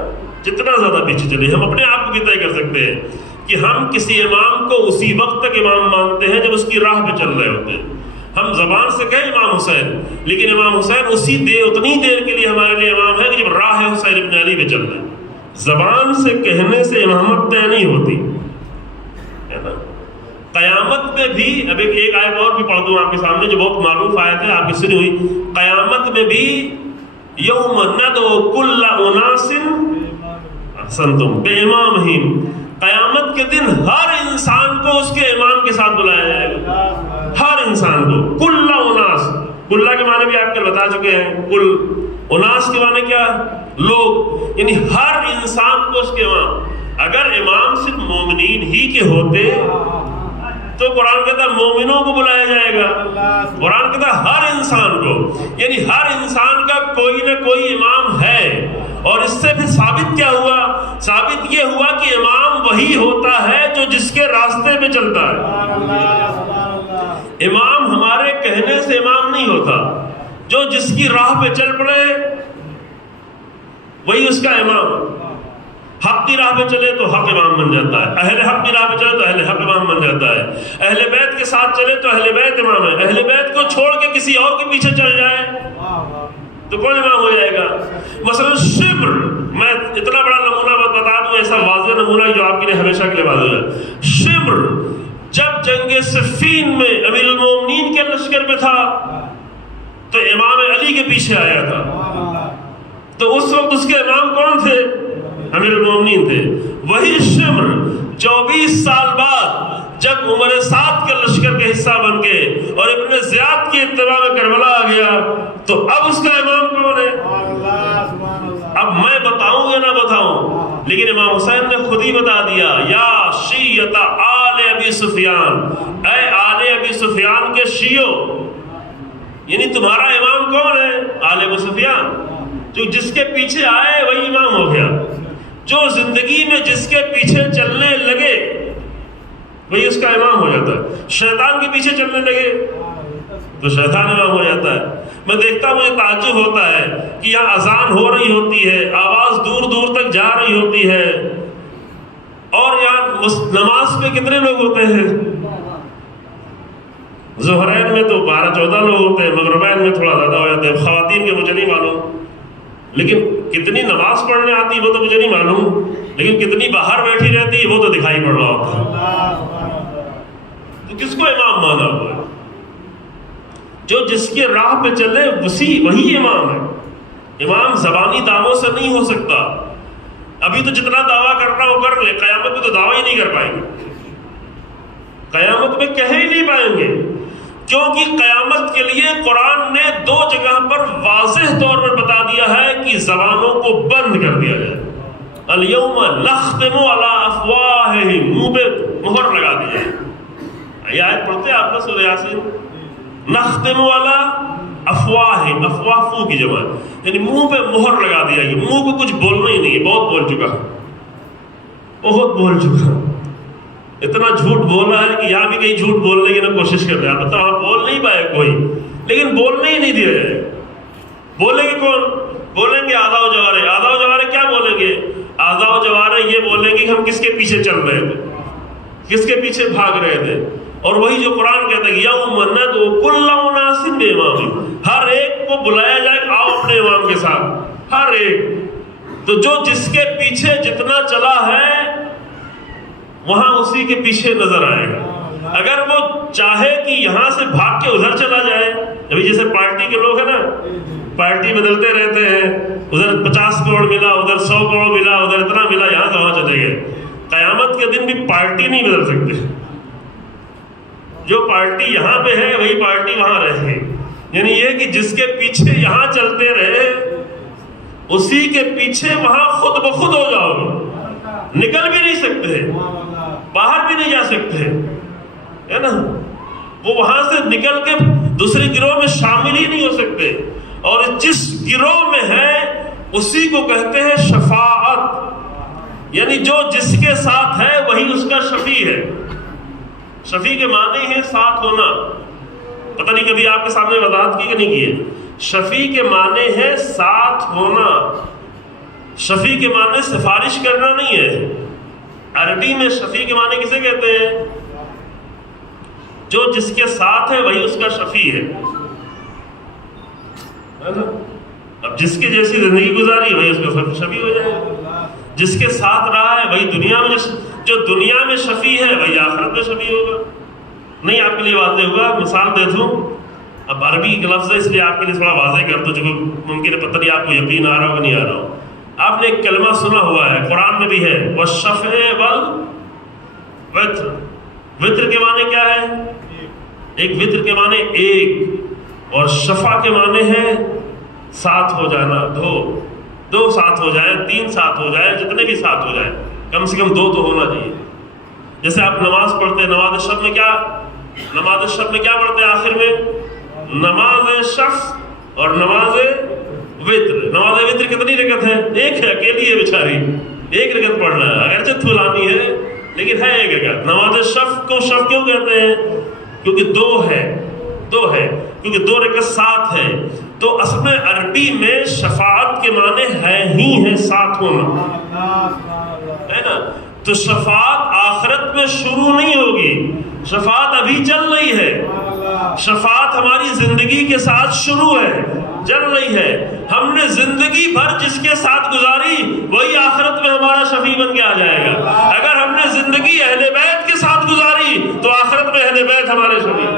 جتنا زیادہ پیچھے چلے، ہم اپنے آپ کو بھی طے کر سکتے ہیں کہ ہم کسی امام کو اسی وقت تک امام مانتے ہیں جب اس کی راہ پہ چل رہے ہوتے ہیں۔ ہم زبان سے کہیں امام حسین، لیکن امام حسین اتنی دیر کے لیے ہمارے لیے امام ہے کہ جب راہ حسین ابن علی پہ چل رہے ہیں۔ زبان سے کہنے سے امامت طے نہیں ہوتی، ہے نا؟ قیامت میں بھی، اب ایک آیت اور بھی پڑھ دوں آپ کے سامنے جو بہت معروف آیت ہے، آپ کی سنی ہوئی۔ قیامت میں بھی یوم ندعو کل اناس احسنتم بامامہم، قیامت کے دن ہر انسان کو اس کے امام کے ساتھ بلایا جائے گا، ہر انسان کو۔ کل اناس، کل کے معنی بھی آپ کو بتا چکے ہیں، کل اناس کے معنی کیا؟ لوگ، یعنی ہر انسان کو اس کے امام۔ اگر امام صرف مومنین ہی کے ہوتے تو قرآن کہتا ہے مومنوں کو بلایا جائے گا، قرآن کہتا ہے ہر انسان کو، یعنی ہر انسان کا کوئی نہ کوئی امام ہے۔ اور اس سے پھر ثابت کیا ہوا؟ ثابت یہ ہوا کہ امام وہی ہوتا ہے جو جس کے راستے پہ چلتا ہے۔ امام ہمارے کہنے سے امام نہیں ہوتا، جو جس کی راہ پہ چل پڑے وہی اس کا امام۔ حق کی راہ پہ چلے تو حق امام بن جاتا ہے، اہل حق کی راہ پہ چلے تو اہل حق امام بن جاتا ہے، اہل بیت کے ساتھ چلے تو اہل بیت امام ہے، اہل بیت کو چھوڑ کے کسی اور کے پیچھے چل جائے تو کون امام ہو جائے گا؟ مثلا شبر، میں اتنا بڑا نمونہ بتا دوں، ایسا واضح نمونہ جو آپ کے لیے ہمیشہ کے لیے واضح ہے۔ شبر جب جنگ صفین میں امیر المومنین کے لشکر میں تھا تو امام علی کے پیچھے آیا تھا، تو اس وقت اس کے امام کون تھے؟ امیر المومنین تھے۔ وہی شمر 24 سال بعد جب عمر سعد کے لشکر کے حصہ بن کے اور ابن زیاد کی اتباع میں کربلا آ گیا تو اب اس کا امام کون ہے؟ اب میں بتاؤں یا نہ بتاؤں، لیکن امام حسین نے خود ہی بتا دیا، یا شیعۃ آل ابی سفیان، اے آل ابی سفیان کے شیعو، یعنی تمہارا امام کون ہے؟ آل ابو سفیان، جو جس کے پیچھے آئے وہی امام ہو گیا، جو زندگی میں جس کے پیچھے چلنے لگے وہی اس کا امام ہو جاتا ہے۔ شیطان کے پیچھے چلنے لگے تو شیطان امام ہو جاتا ہے۔ میں دیکھتا ہوں، مجھے تعجب ہوتا ہے کہ یہاں اذان ہو رہی ہوتی ہے، آواز دور دور تک جا رہی ہوتی ہے، اور یہاں نماز پہ کتنے لوگ ہوتے ہیں؟ ظہرین میں تو 12-14 لوگ ہوتے ہیں، مغربین میں تھوڑا زیادہ ہو جاتے ہیں، خواتین کے مجھے نہیں معلوم، لیکن کتنی نماز پڑھنے آتی وہ تو مجھے نہیں معلوم، لیکن کتنی باہر بیٹھی رہتی وہ تو دکھائی پڑ رہا ہوتا ہے۔ تو کس کو امام مانا ہوا ہے؟ جو جس کے راہ پہ چلے وہی امام ہے۔ امام زبانی دعووں سے نہیں ہو سکتا۔ ابھی تو جتنا دعویٰ کرنا وہ کر لے، قیامت میں تو دعویٰ ہی نہیں کر پائیں گے، قیامت میں کہہ ہی نہیں پائیں گے، کیونکہ قیامت کے لیے قرآن نے 2 جگہ پر واضح طور پر بتا دیا ہے کہ زبانوں کو بند کر دیا جائے۔ الیوم نختم علی افواہہم، منہ پہ مہر لگا دی جائے۔ یہ آیت پڑھتے ہیں آپ نے سورہ یاسین؟ نختم علی افواہہم، افواہ فو کی جمع، یعنی منہ پہ مہر لگا دیا گیا، منہ کو کچھ بولنا ہی نہیں ہے، بہت بول چکا، بہت بول چکا، اتنا جھوٹ بولا ہے کہ یہاں بھی کہیں جھوٹ بولنے کی نہ کوشش کر رہے ہیں، بتا ہاں بول نہیں پائے کوئی، لیکن بولنے ہی نہیں دیا جائے۔ بولیں گے کون؟ بولیں گے اعضاء و جوارح۔ اعضاء و جوارح کیا بولیں گے؟ اعضاء و جوارح یہ بولیں گے کہ ہم کس کے پیچھے چل رہے تھے، کس کے پیچھے بھاگ رہے تھے، اور وہی جو قرآن کہتا ہے یوم ندعو کل اناس بامامہم، ہر ایک کو بلایا جائے آؤ اپنے امام کے ساتھ، ہر ایک۔ تو جو جس کے پیچھے جتنا چلا ہے وہاں اسی کے پیچھے نظر آئے گا۔ اگر وہ چاہے کہ یہاں سے بھاگ کے ادھر چلا جائے، ابھی جیسے پارٹی کے لوگ ہیں نا، پارٹی بدلتے رہتے ہیں، ادھر 50 کروڑ ملا، ادھر 100 کروڑ ملا، ادھر اتنا ملا، یہاں سے وہاں چلے گئے۔ قیامت کے دن بھی پارٹی نہیں بدل سکتے، جو پارٹی یہاں پہ ہے وہی پارٹی وہاں رہے گی۔ یعنی یہ کہ جس کے پیچھے یہاں چلتے رہے اسی کے پیچھے وہاں خود بخود ہو جاؤ گے، نکل بھی نہیں سکتے، باہر بھی نہیں جا سکتے، ہے نا، وہ وہاں سے نکل کے دوسرے گروہ میں شامل ہی نہیں ہو سکتے۔ اور جس گروہ میں ہے اسی کو کہتے ہیں شفاعت، یعنی جو جس کے ساتھ ہے وہی اس کا شفیع ہے۔ شفیع کے معنی ہے ساتھ ہونا، پتہ نہیں کبھی آپ کے سامنے وضاحت کی کہ نہیں کی ہے۔ شفیع کے معنی ہے ساتھ ہونا، شفیع کے معنی سفارش کرنا نہیں ہے۔ عربی میں شفیع کے معنی کسے کہتے ہیں؟ جو جس کے ساتھ ہے وہی اس کا شفیع ہے۔ اب جس کے جیسی زندگی گزاری وہی اس کا شفیع ہو جائے گا، جس کے ساتھ رہا ہے وہی دنیا میں، جو دنیا میں شفیع ہے وہی آخرت میں شفیع ہوگا۔ نہیں آپ کے لیے واضح ہوگا، مثال دے دوں، اب عربی کا لفظ ہے اس لیے آپ کے لیے تھوڑا واضح کر دوں، جو ممکن ہے پتہ نہیں آپ کو یقین آ رہا ہو کہ نہیں آ رہا ہو۔ آپ نے ایک کلمہ سنا ہوا ہے، قرآن میں بھی ہے، والشفع والوتر۔ وتر کے معنی کیا ہے؟ ایک وتر کے معنی ایک، اور شفع کے معنی ہے ساتھ ہو جانا، دو ساتھ ہو جائیں، 3 ساتھ ہو جائیں، جتنے بھی ساتھ ہو جائیں، کم سے کم 2 تو ہونا چاہیے۔ جیسے آپ نماز پڑھتے ہیں، نماز شب میں کیا پڑھتے ہیں آخر میں؟ نماز شف اور نماز وتر۔ نماز وتر کتنی رکعت ہے؟ ایک ہے، اکیلی ہے بیچاری، ایک رکعت پڑھنا ہے، اگرچہ طولانی ہے لیکن ہے ایک رکعت۔ نماز شف کو شف کیوں کہتے ہیں؟ کیونکہ 2 ہے، کیونکہ 2 رکعت ساتھ ہے۔ تو اصل میں عربی میں شفاعت کے معنی ہے ساتھ ہونا، ہے نا۔ تو شفاعت آخرت میں شروع نہیں ہوگی، شفاعت ابھی چل رہی ہے۔ شفاعت ہماری زندگی کے ساتھ شروع ہے، چل رہی ہے۔ ہم نے زندگی بھر جس کے ساتھ گزاری وہی آخرت میں ہمارا شفیع بن کے آ جائے گا۔ اگر ہم نے زندگی اہل بیت کے ساتھ گزاری تو آخرت میں اہل بیت ہمارے شفیع۔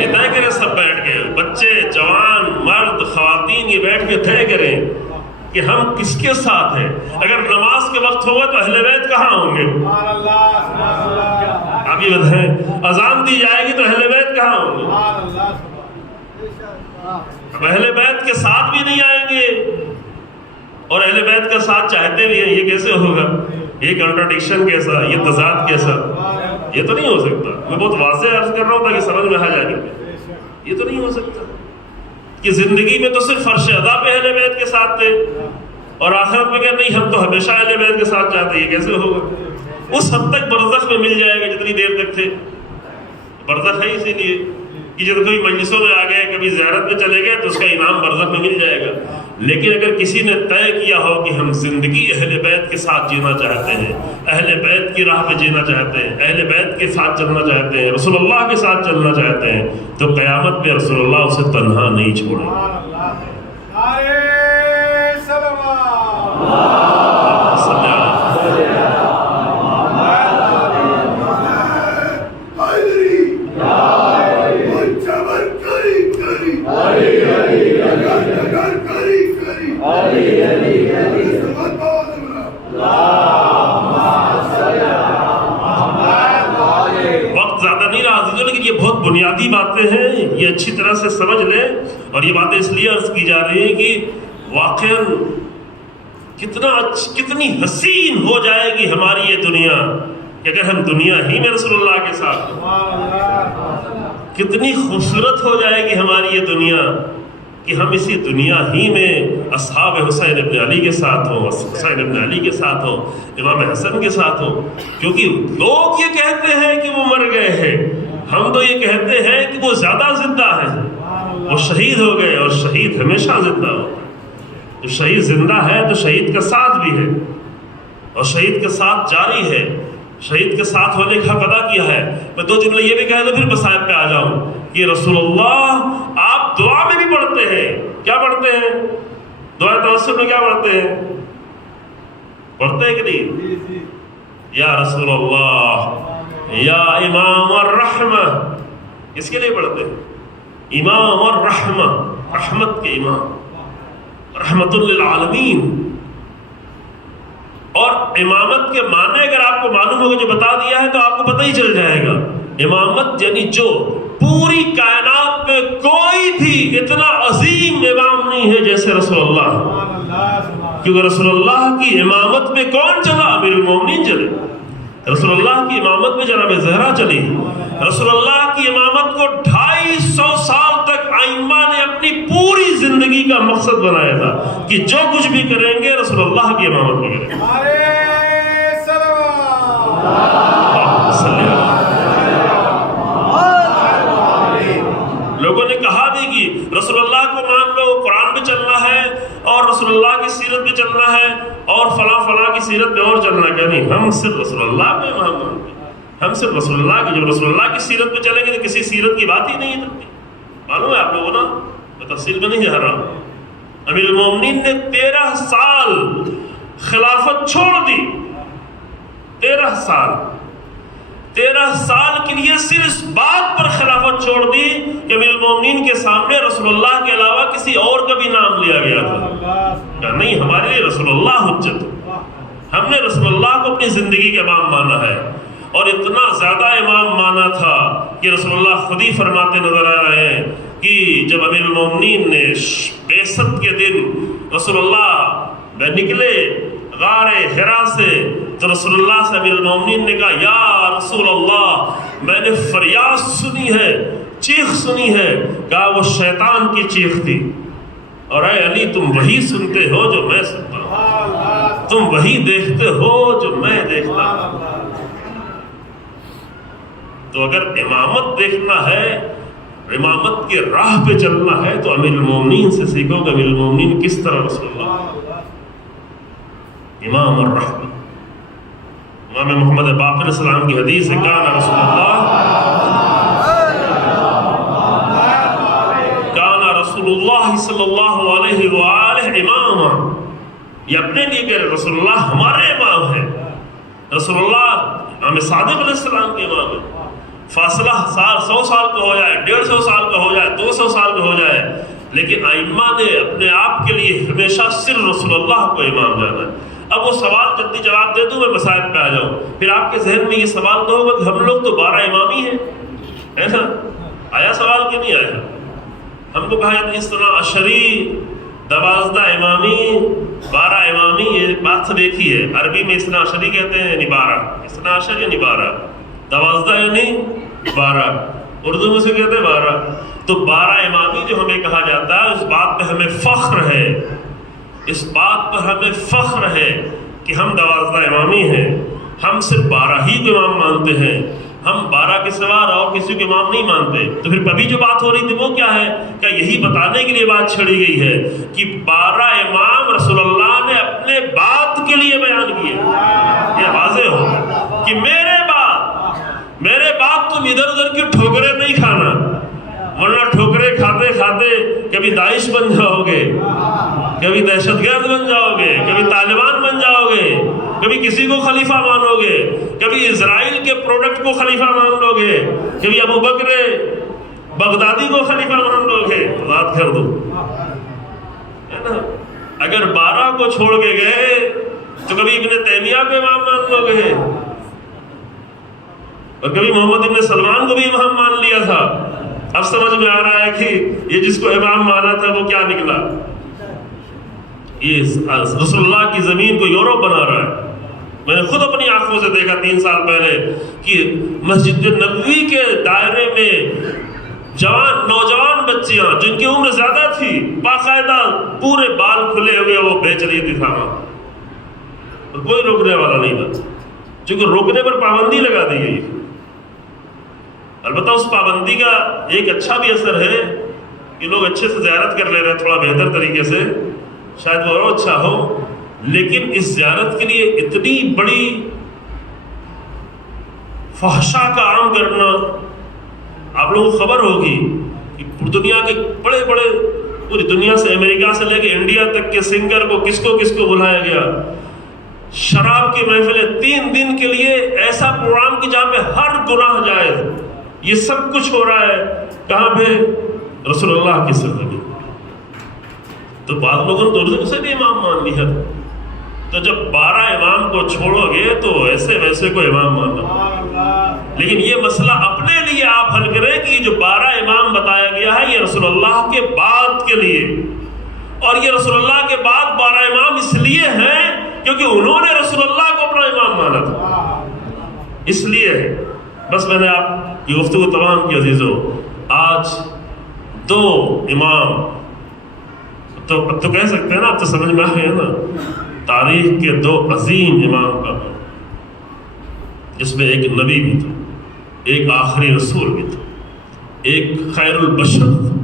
یہ طے کریں سب بیٹھ کے، بچے، جوان، مرد، خواتین، یہ بیٹھ کے طے کریں کہ ہم کس کے ساتھ ہیں۔ اگر نماز کے وقت ہوگا تو اہل بیت کہاں ہوں گے؟ آپ یہ بتائیں، اذان دی جائے گی تو اہل بیت کہاں ہوں گے؟ اب اہل بیت کے ساتھ بھی نہیں آئیں گے اور اہل بیت کا ساتھ چاہتے بھی ہیں، یہ کیسے ہوگا؟ یہ کنٹراڈکشن کیسا، یہ تضاد کیسا؟ یہ تو نہیں ہو سکتا۔ میں بہت واضح عرض کر رہا ہوں تاکہ سمجھ میں آ جائے، یہ تو نہیں ہو سکتا کہ زندگی میں تو صرف فرش ادا پہ اہل بیت کے ساتھ تھے اور آخرت میں کہ نہیں ہم تو ہمیشہ اہل بیت کے ساتھ جاتے ہیں، یہ کیسے ہوگا؟ اس حد تک برزخ میں مل جائے گا جتنی دیر تک تھے۔ برزخ ہے اسی لیے کہ جب کوئی مجلسوں میں آ گئے، کبھی زیارت میں چلے گئے تو اس کا انعام برزخ میں مل جائے گا۔ لیکن اگر کسی نے طے کیا ہو کہ ہم زندگی اہل بیت کے ساتھ جینا چاہتے ہیں، اہل بیت کی راہ پہ جینا چاہتے ہیں، اہل بیت کے ساتھ چلنا چاہتے ہیں، رسول اللہ کے ساتھ چلنا چاہتے ہیں، تو قیامت میں رسول اللہ اسے تنہا نہیں چھوڑے گا۔ وقت زیادہ نہیں رہا عزیزوں، لیکن یہ بہت بنیادی باتیں ہیں، یہ اچھی طرح سے سمجھ لیں، اور یہ باتیں اس لیے عرض کی جا رہی ہیں کہ واقعاً کتنی حسین ہو جائے گی ہماری یہ دنیا کہ اگر ہم دنیا ہی میں رسول اللہ کے ساتھ ہوں، کتنی خوبصورت ہو جائے گی ہماری یہ دنیا کہ ہم اسی دنیا ہی میں اصحاب حسین ابن علی کے ساتھ ہوں، حسین ابن علی کے ساتھ ہوں، امام حسن کے ساتھ ہوں، کیونکہ لوگ یہ کہتے ہیں کہ وہ مر گئے ہیں، ہم تو یہ کہتے ہیں کہ وہ زیادہ زندہ ہیں، وہ شہید ہو گئے، اور شہید ہمیشہ زندہ ہوتا ہے۔ جو شہید زندہ ہے تو شہید کا ساتھ بھی ہے، اور شہید کا ساتھ جاری ہے، شہید کے ساتھ ہونے کا پتہ کیا ہے۔ میں دو جملے یہ بھی کہہ دوں پھر مسائل پہ آ جاؤں کہ رسول اللہ آپ دعا میں بھی پڑھتے ہیں، کیا پڑھتے ہیں؟ دعا توسل میں کیا پڑھتے ہیں؟ پڑھتے ہیں کہ نہیں؟ یا رسول اللہ یا امام الرحمہ، کس کے لیے پڑھتے ہیں؟ امام الرحمہ، رحمت کے امام، رحمت للعالمین۔ اور امامت کے معنی اگر آپ کو معلوم ہوگا جو بتا دیا ہے تو آپ کو پتہ ہی چل جائے گا۔ امامت یعنی جو پوری کائنات میں کوئی بھی اتنا عظیم امام نہیں ہے جیسے رسول اللہ، کیونکہ رسول اللہ کی امامت میں کون چلا؟ امیر المومنین چلے۔ رسول اللہ کی امامت میں جناب زہرا چلی۔ رسول اللہ کی امامت کو 250 سال تک ائمہ نے اپنی پوری زندگی کا مقصد بنایا تھا کہ جو کچھ بھی کریں گے رسول اللہ کی امامت میں کریں گے۔ لوگوں نے کہا بھی کہ رسول اللہ کو مان لو، قرآن پہ چلنا ہے، اور رسول اللہ کی سیرت پہ چلنا ہے، اور فلاں فلاں کی سیرت پہ اور چلنا ہے۔ کہ نہیں، ہم صرف رسول اللہ پہ امام مانتے ہیں، ہم صرف رسول اللہ کی، جب رسول اللہ کی سیرت پہ چلیں گے تو کسی سیرت کی بات ہی نہیں ہے۔ معلوم ہے آپ لوگوں نا، میں تفصیل میں نہیں جا رہا ہوں۔ امیر المومنین نے 13 سال خلافت چھوڑ دی، 13 سال کے لیے صرف اس بات پر خلافت چھوڑ دی کہ امیر المومنین کے سامنے رسول اللہ کے علاوہ کسی اور کا بھی نام لیا گیا تھا۔ نہیں، ہمارے لیے رسول اللہ حجت، ہم نے رسول اللہ کو اپنی زندگی کا امام مانا ہے، اور اتنا زیادہ امام مانا تھا کہ رسول اللہ خود ہی فرماتے نظر آ رہے ہیں کہ جب امیر المومنین نے بعثت کے دن رسول اللہ نکلے غار حرا سے، تو رسول اللہ سے امیر المومنین نے کہا یا رسول اللہ میں نے فریاد سنی ہے، چیخ سنی ہے۔ کہا وہ شیطان کی چیخ تھی، اور اے علی تم وہی سنتے ہو جو میں سنتا ہوں، تم وہی دیکھتے ہو جو میں دیکھتا ہوں۔ تو اگر امامت دیکھنا ہے، امامت کے راہ پہ چلنا ہے، تو امیر المومنین سے سیکھو کہ امیر المومنین کس طرح رسول اللہ امام الرحمہ۔ امام محمد باقر علیہ السلام کی حدیث ہے کان رسول اللہ صلی اللہ علیہ وآلہ اماما، یہ اپنے لیے کہ رسول اللہ ہمارے امام ہیں۔ رسول اللہ امام صادق علیہ السلام کے امام ہیں۔ فاصلہ 100 سال کا ہو جائے، 150 سال کا ہو جائے، 200 سال کا ہو جائے، لیکن ائمہ نے اپنے آپ کے لیے ہمیشہ صرف رسول اللہ کو امام جانا ہے۔ اب وہ سوال جلدی جواب دے دوں، میں مسائل پہ آ جاؤں، پھر آپ کے ذہن میں یہ سوال تو ہوگا کہ ہم لوگ تو 12 امامی ہیں، ہے نا؟ آیا سوال کہ نہیں آیا؟ ہم کو کہا جاتا ہے اس طرح عشری، 12 امامی، 12 امامی، یہ بات سب ایک ہی ہے۔ عربی میں اثنا عشری کہتے ہیں، یعنی 12، اثنا عشر یعنی 12، 12 یعنی 12، اردو میں سے کہتے ہیں 12۔ تو 12 امامی جو ہمیں کہا جاتا ہے، اس بات پہ ہمیں فخر ہے، اس بات پر ہمیں فخر ہے کہ ہم 12 امامی ہیں، ہم صرف 12 ہی کو امام مانتے ہیں۔ ہم 12 کے سوا اور کسی کو امام نہیں مانتے. تو پھر ابھی جو بات ہو رہی تھی وہ کیا ہے؟ کیا یہی بتانے کے لیے بات چھڑی گئی ہے کہ 12 امام رسول اللہ نے اپنے بات کے لیے بیان کیے. یہ واضح ہو کہ میرے بات تم ادھر ادھر کی ٹھوکریں نہیں کھانا، ورنہ ٹھوکریں کھاتے کھاتے کبھی داعش بن جاؤ گے، کبھی دہشت گرد بن جاؤ گے، کبھی طالبان بن جاؤ گے، کبھی کسی کو خلیفہ مانو گے، کبھی اسرائیل کے پروڈکٹ کو خلیفہ مان لو گے، کبھی ابو بکر بغدادی کو خلیفہ مان لو گے. بات کر دو ہے نا. اگر 12 کو چھوڑ کے گئے تو کبھی ابن تیمیہ کو امام مان لو گے، اور کبھی محمد ابن سلمان کو بھی امام مان لیا تھا. اب سمجھ میں آ رہا ہے کہ یہ جس کو امام مانا تھا وہ کیا نکلا. یہ رسول اللہ کی زمین کو یورپ بنا رہا ہے. میں نے خود اپنی آنکھوں سے دیکھا 3 سال پہلے کہ مسجد نبوی کے دائرے میں نوجوان بچیاں جن کی عمر زیادہ تھی باقاعدہ پورے بال کھلے ہوئے وہ بیچ رہی تھی تھاما، اور کوئی روکنے والا نہیں تھا، چونکہ روکنے پر پابندی لگا دی گئی. البتہ اس پابندی کا ایک اچھا بھی اثر ہے کہ لوگ اچھے سے زیارت کر لے رہے ہیں تھوڑا بہتر طریقے سے، شاید وہ اور اچھا ہو. لیکن اس زیارت کے لیے اتنی بڑی فحشا کا عام کرنا، آپ لوگوں کو خبر ہوگی کہ دنیا کے بڑے پوری دنیا سے امریکہ سے لے کے انڈیا تک کے سنگر کو کس کو بلایا گیا. شراب کی محفلیں 3 دن کے لیے، ایسا پروگرام کہ جہاں پہ ہر گناہ جائز. یہ سب کچھ ہو رہا ہے کہاں پہ؟ رسول اللہ کی زندگی. تو بعض لوگوں نے تو اسے بھی امام مان لیا. تو جب 12 امام کو چھوڑو گے تو ایسے ویسے کو امام ماننا. لیکن یہ مسئلہ اپنے لیے آپ حل کریں کہ جو 12 امام بتایا گیا ہے یہ رسول اللہ کے بعد کے لیے، اور یہ رسول اللہ کے بعد 12 امام اس لیے ہیں کیونکہ انہوں نے رسول اللہ کو اپنا امام مانا تھا. اس لیے بس میں نے آپ کی گفتگو تمام کی عزیزوں. آج 2 امام تو کہہ سکتے ہیں نا، اب تو سمجھ میں آ گیا نا، تاریخ کے 2 عظیم امام کا، جس میں ایک نبی بھی تھا، ایک آخری رسول بھی تھا، ایک خیر البشر تھا،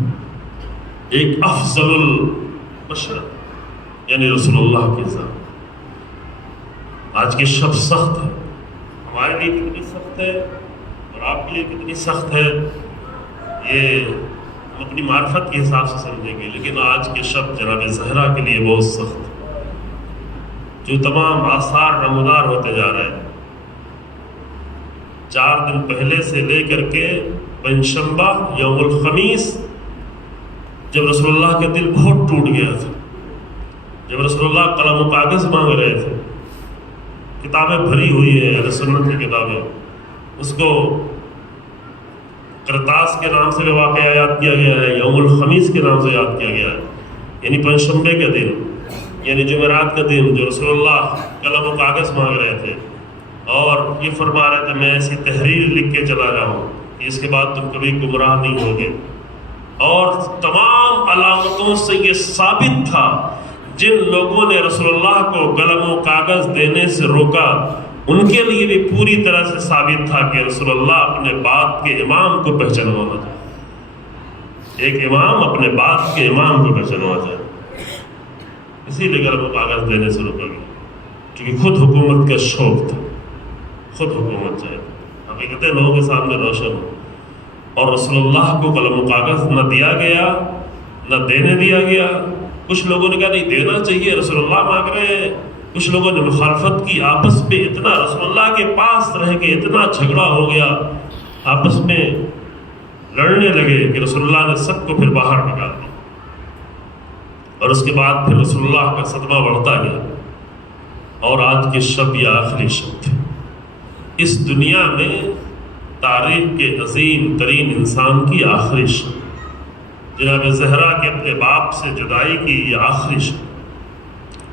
ایک افضل البشر یعنی رسول اللہ کی ذات. آج کی شب سخت ہے، ہمارے لیے کتنی سخت ہے اور آپ کے لیے کتنی سخت ہے یہ ہم اپنی معرفت کے حساب سے سمجھیں گے. لیکن آج کے شب جناب زہرا کے لیے بہت سخت ہے، جو تمام آثار نمودار ہوتے جا رہے ہیں. 4 دن پہلے سے لے کر کے پنجشنبہ یوم الخمیس، جب رسول اللہ کا دل بہت ٹوٹ گیا تھا، جب رسول اللہ قلم و کاغذ مانگ رہے تھے، کتابیں بھری ہوئی ہیں اہل سنت کی کتابیں، اس کو کرتاس کے نام سے بھی واقعہ یاد کیا گیا ہے، یوم الخمیس کے نام سے یاد کیا گیا ہے. یعنی پنجشنبے کے دن، یعنی جمعرات کا دن، جو رسول اللہ قلم و کاغذ مانگ رہے تھے اور یہ فرما رہے تھے میں ایسی تحریر لکھ کے چلا جاؤں کہ اس کے بعد تم کبھی گمراہ نہیں ہوگے. اور تمام علامتوں سے یہ ثابت تھا، جن لوگوں نے رسول اللہ کو قلم و کاغذ دینے سے روکا ان کے لیے بھی پوری طرح سے ثابت تھا کہ رسول اللہ اپنے بعد کے امام کو پہچانوانا چاہے. ایک امام اپنے بعد کے امام کو پہچانوانا چاہے، اسی لیے قلم و کاغذ دینے سے روکا گیا، کیونکہ خود حکومت کا شوق تھا، خود حکومت چاہے حقیقتیں لوگوں کے سامنے روشن ہو. اور رسول اللہ کو قلم و کاغذ نہ دیا گیا، نہ دینے دیا گیا. کچھ لوگوں نے کہا نہیں دینا چاہیے، رسول اللہ مانگ رہے ہیں. کچھ لوگوں نے مخالفت کی، آپس میں اتنا رسول اللہ کے پاس رہ کے اتنا جھگڑا ہو گیا، آپس میں لڑنے لگے کہ رسول اللہ نے سب کو پھر باہر نکال دیا. اور اس کے بعد پھر رسول اللہ کا صدمہ بڑھتا گیا. اور آج کی شب یہ آخری شب تھی. اس دنیا میں تاریخ کے عظیم ترین انسان کی آخری شب، جناب زہرا کے اپنے باپ سے جدائی کی یہ آخری شب.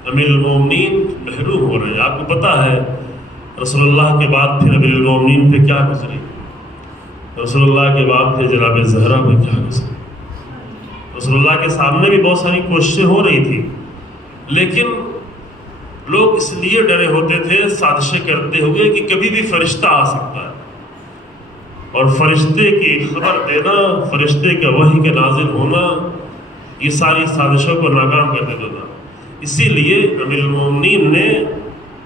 امیر المومنین محروم ہو رہے ہیں. آپ کو پتہ ہے رسول اللہ کے بعد پھر امیر المومنین پہ کیا گزری، رسول اللہ کے بعد پھر جناب زہرا پہ کیا گزری. رسول اللہ کے سامنے بھی بہت ساری کوششیں ہو رہی تھی، لیکن لوگ اس لیے ڈرے ہوتے تھے سازشیں کرتے ہوئے کہ کبھی بھی فرشتہ آ سکتا ہے. اور فرشتے کی خبر دینا، فرشتے کا وحی کے نازل ہونا، یہ ساری سازشوں کو ناکام کر دینا۔ اسی لیے امیر المومنین نے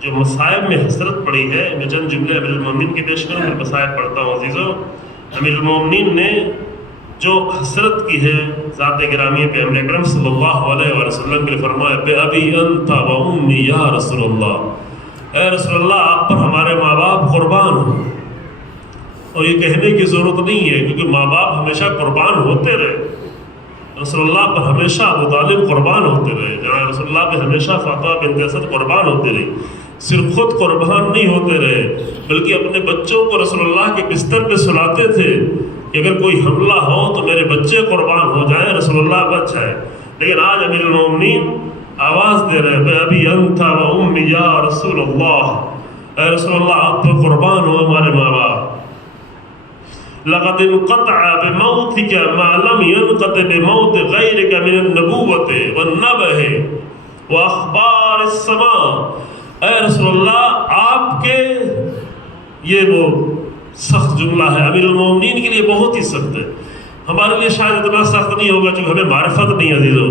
جو مصائب میں حسرت پڑی ہے، میں چند جملے امیر المومنین کے پیش کروں، پھر مصائب پڑھتا ہوں عزیزوں۔ امیر المومنین نے جو حسرت کی ہے ذات گرامی پیغمبر اکرم صلی اللہ علیہ وسلم کے لیے فرمایا بے ابی انت و امی یا رسول اللہ، اے رسول اللہ آپ پر ہمارے ماں باپ قربان ہوں۔ اور یہ کہنے کی ضرورت نہیں ہے کیونکہ ماں باپ ہمیشہ قربان ہوتے رہے، رسول اللہ پر ہمیشہ ابو طالب قربان ہوتے رہے، جناب رسول اللہ پہ ہمیشہ فاطمہ بنت اسد قربان ہوتے رہی۔ صرف خود قربان نہیں ہوتے رہے بلکہ اپنے بچوں کو رسول اللہ کے بستر پہ سلاتے تھے کہ اگر کوئی حملہ ہو تو میرے بچے قربان ہو جائیں، رسول اللہ بچ جائے۔ لیکن آج امیر المومنین آواز دے رہے بے ابی انت و امی یا رسول اللہ، اے رسول اللہ آپ پہ قربان ہو ہمارے ماں باپ۔ لقد انقطع بموتك ما لم ينقطع بموت غيرك من النبوة والنبأ واخبار السماء، اے رسول اللہ آپ کے، یہ وہ سخت جملہ ہے امیر المومنین کے لیے، بہت ہی سخت ہے۔ ہمارے لیے شاید اتنا سخت نہیں ہوگا کیونکہ ہمیں معرفت نہیں عزیزو،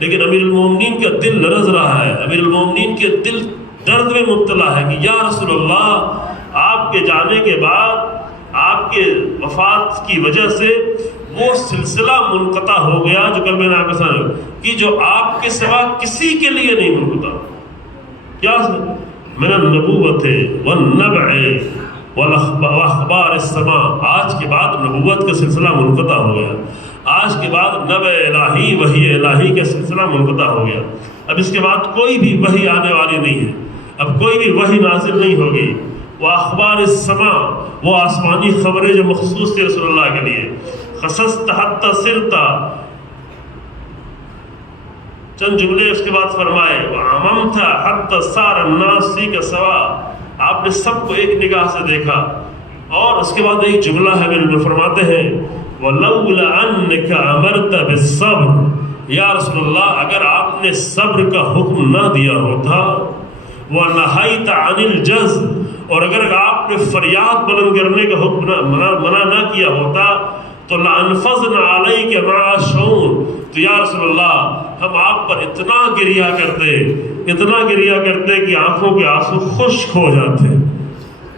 لیکن امیر المومنین کا دل لرز رہا ہے، امیر المومنین کے دل درد میں مبتلا ہے کہ یا رسول اللہ آپ کے جانے کے بعد، آپ کے وفات کی وجہ سے وہ سلسلہ منقطع ہو گیا جو کل میں نے آپ کے ساتھ کہ جو آپ کے سوا کسی کے لیے نہیں منقطع۔ کیا من النبوت والنبع واخبار السماء، آج کے بعد نبوت کا سلسلہ منقطع ہو گیا، آج کے بعد نبع الہی وحی الہی کا سلسلہ منقطع ہو گیا۔ اب اس کے بعد کوئی بھی وحی آنے والی نہیں ہے، اب کوئی بھی وحی نازل نہیں ہوگی۔ واخبار السماء، وہ آسمانی خبریں جو مخصوص تھے رسول اللہ کے لیے۔ خصصت حتی سرتا، چند جملے اس کے بعد فرمائے وعممت حتی صار الناس فیک سوا، آپ نے سب کو ایک نگاہ سے دیکھا۔ اور اس کے بعد ایک جملہ ہے جو فرماتے ہیں وَلَوْلَ أَنَّكَ أَمَرْتَ بِالصَّبْرِ، یا رسول اللہ اگر آپ نے صبر کا حکم نہ دیا ہوتا، وَنَهَيْتَ عَنِ الْجَزْبِ، اور اگر آپ نے فریاد بلند کرنے کا حکم منع نہ کیا ہوتا تو لَأَنفَضْنَا عَلَيْكَ مَعَ الشُّعُورِ، تو یا رسول اللہ ہم آپ پر اتنا گریا کرتے کہ آنکھوں کے آنسو خشک ہو جاتے۔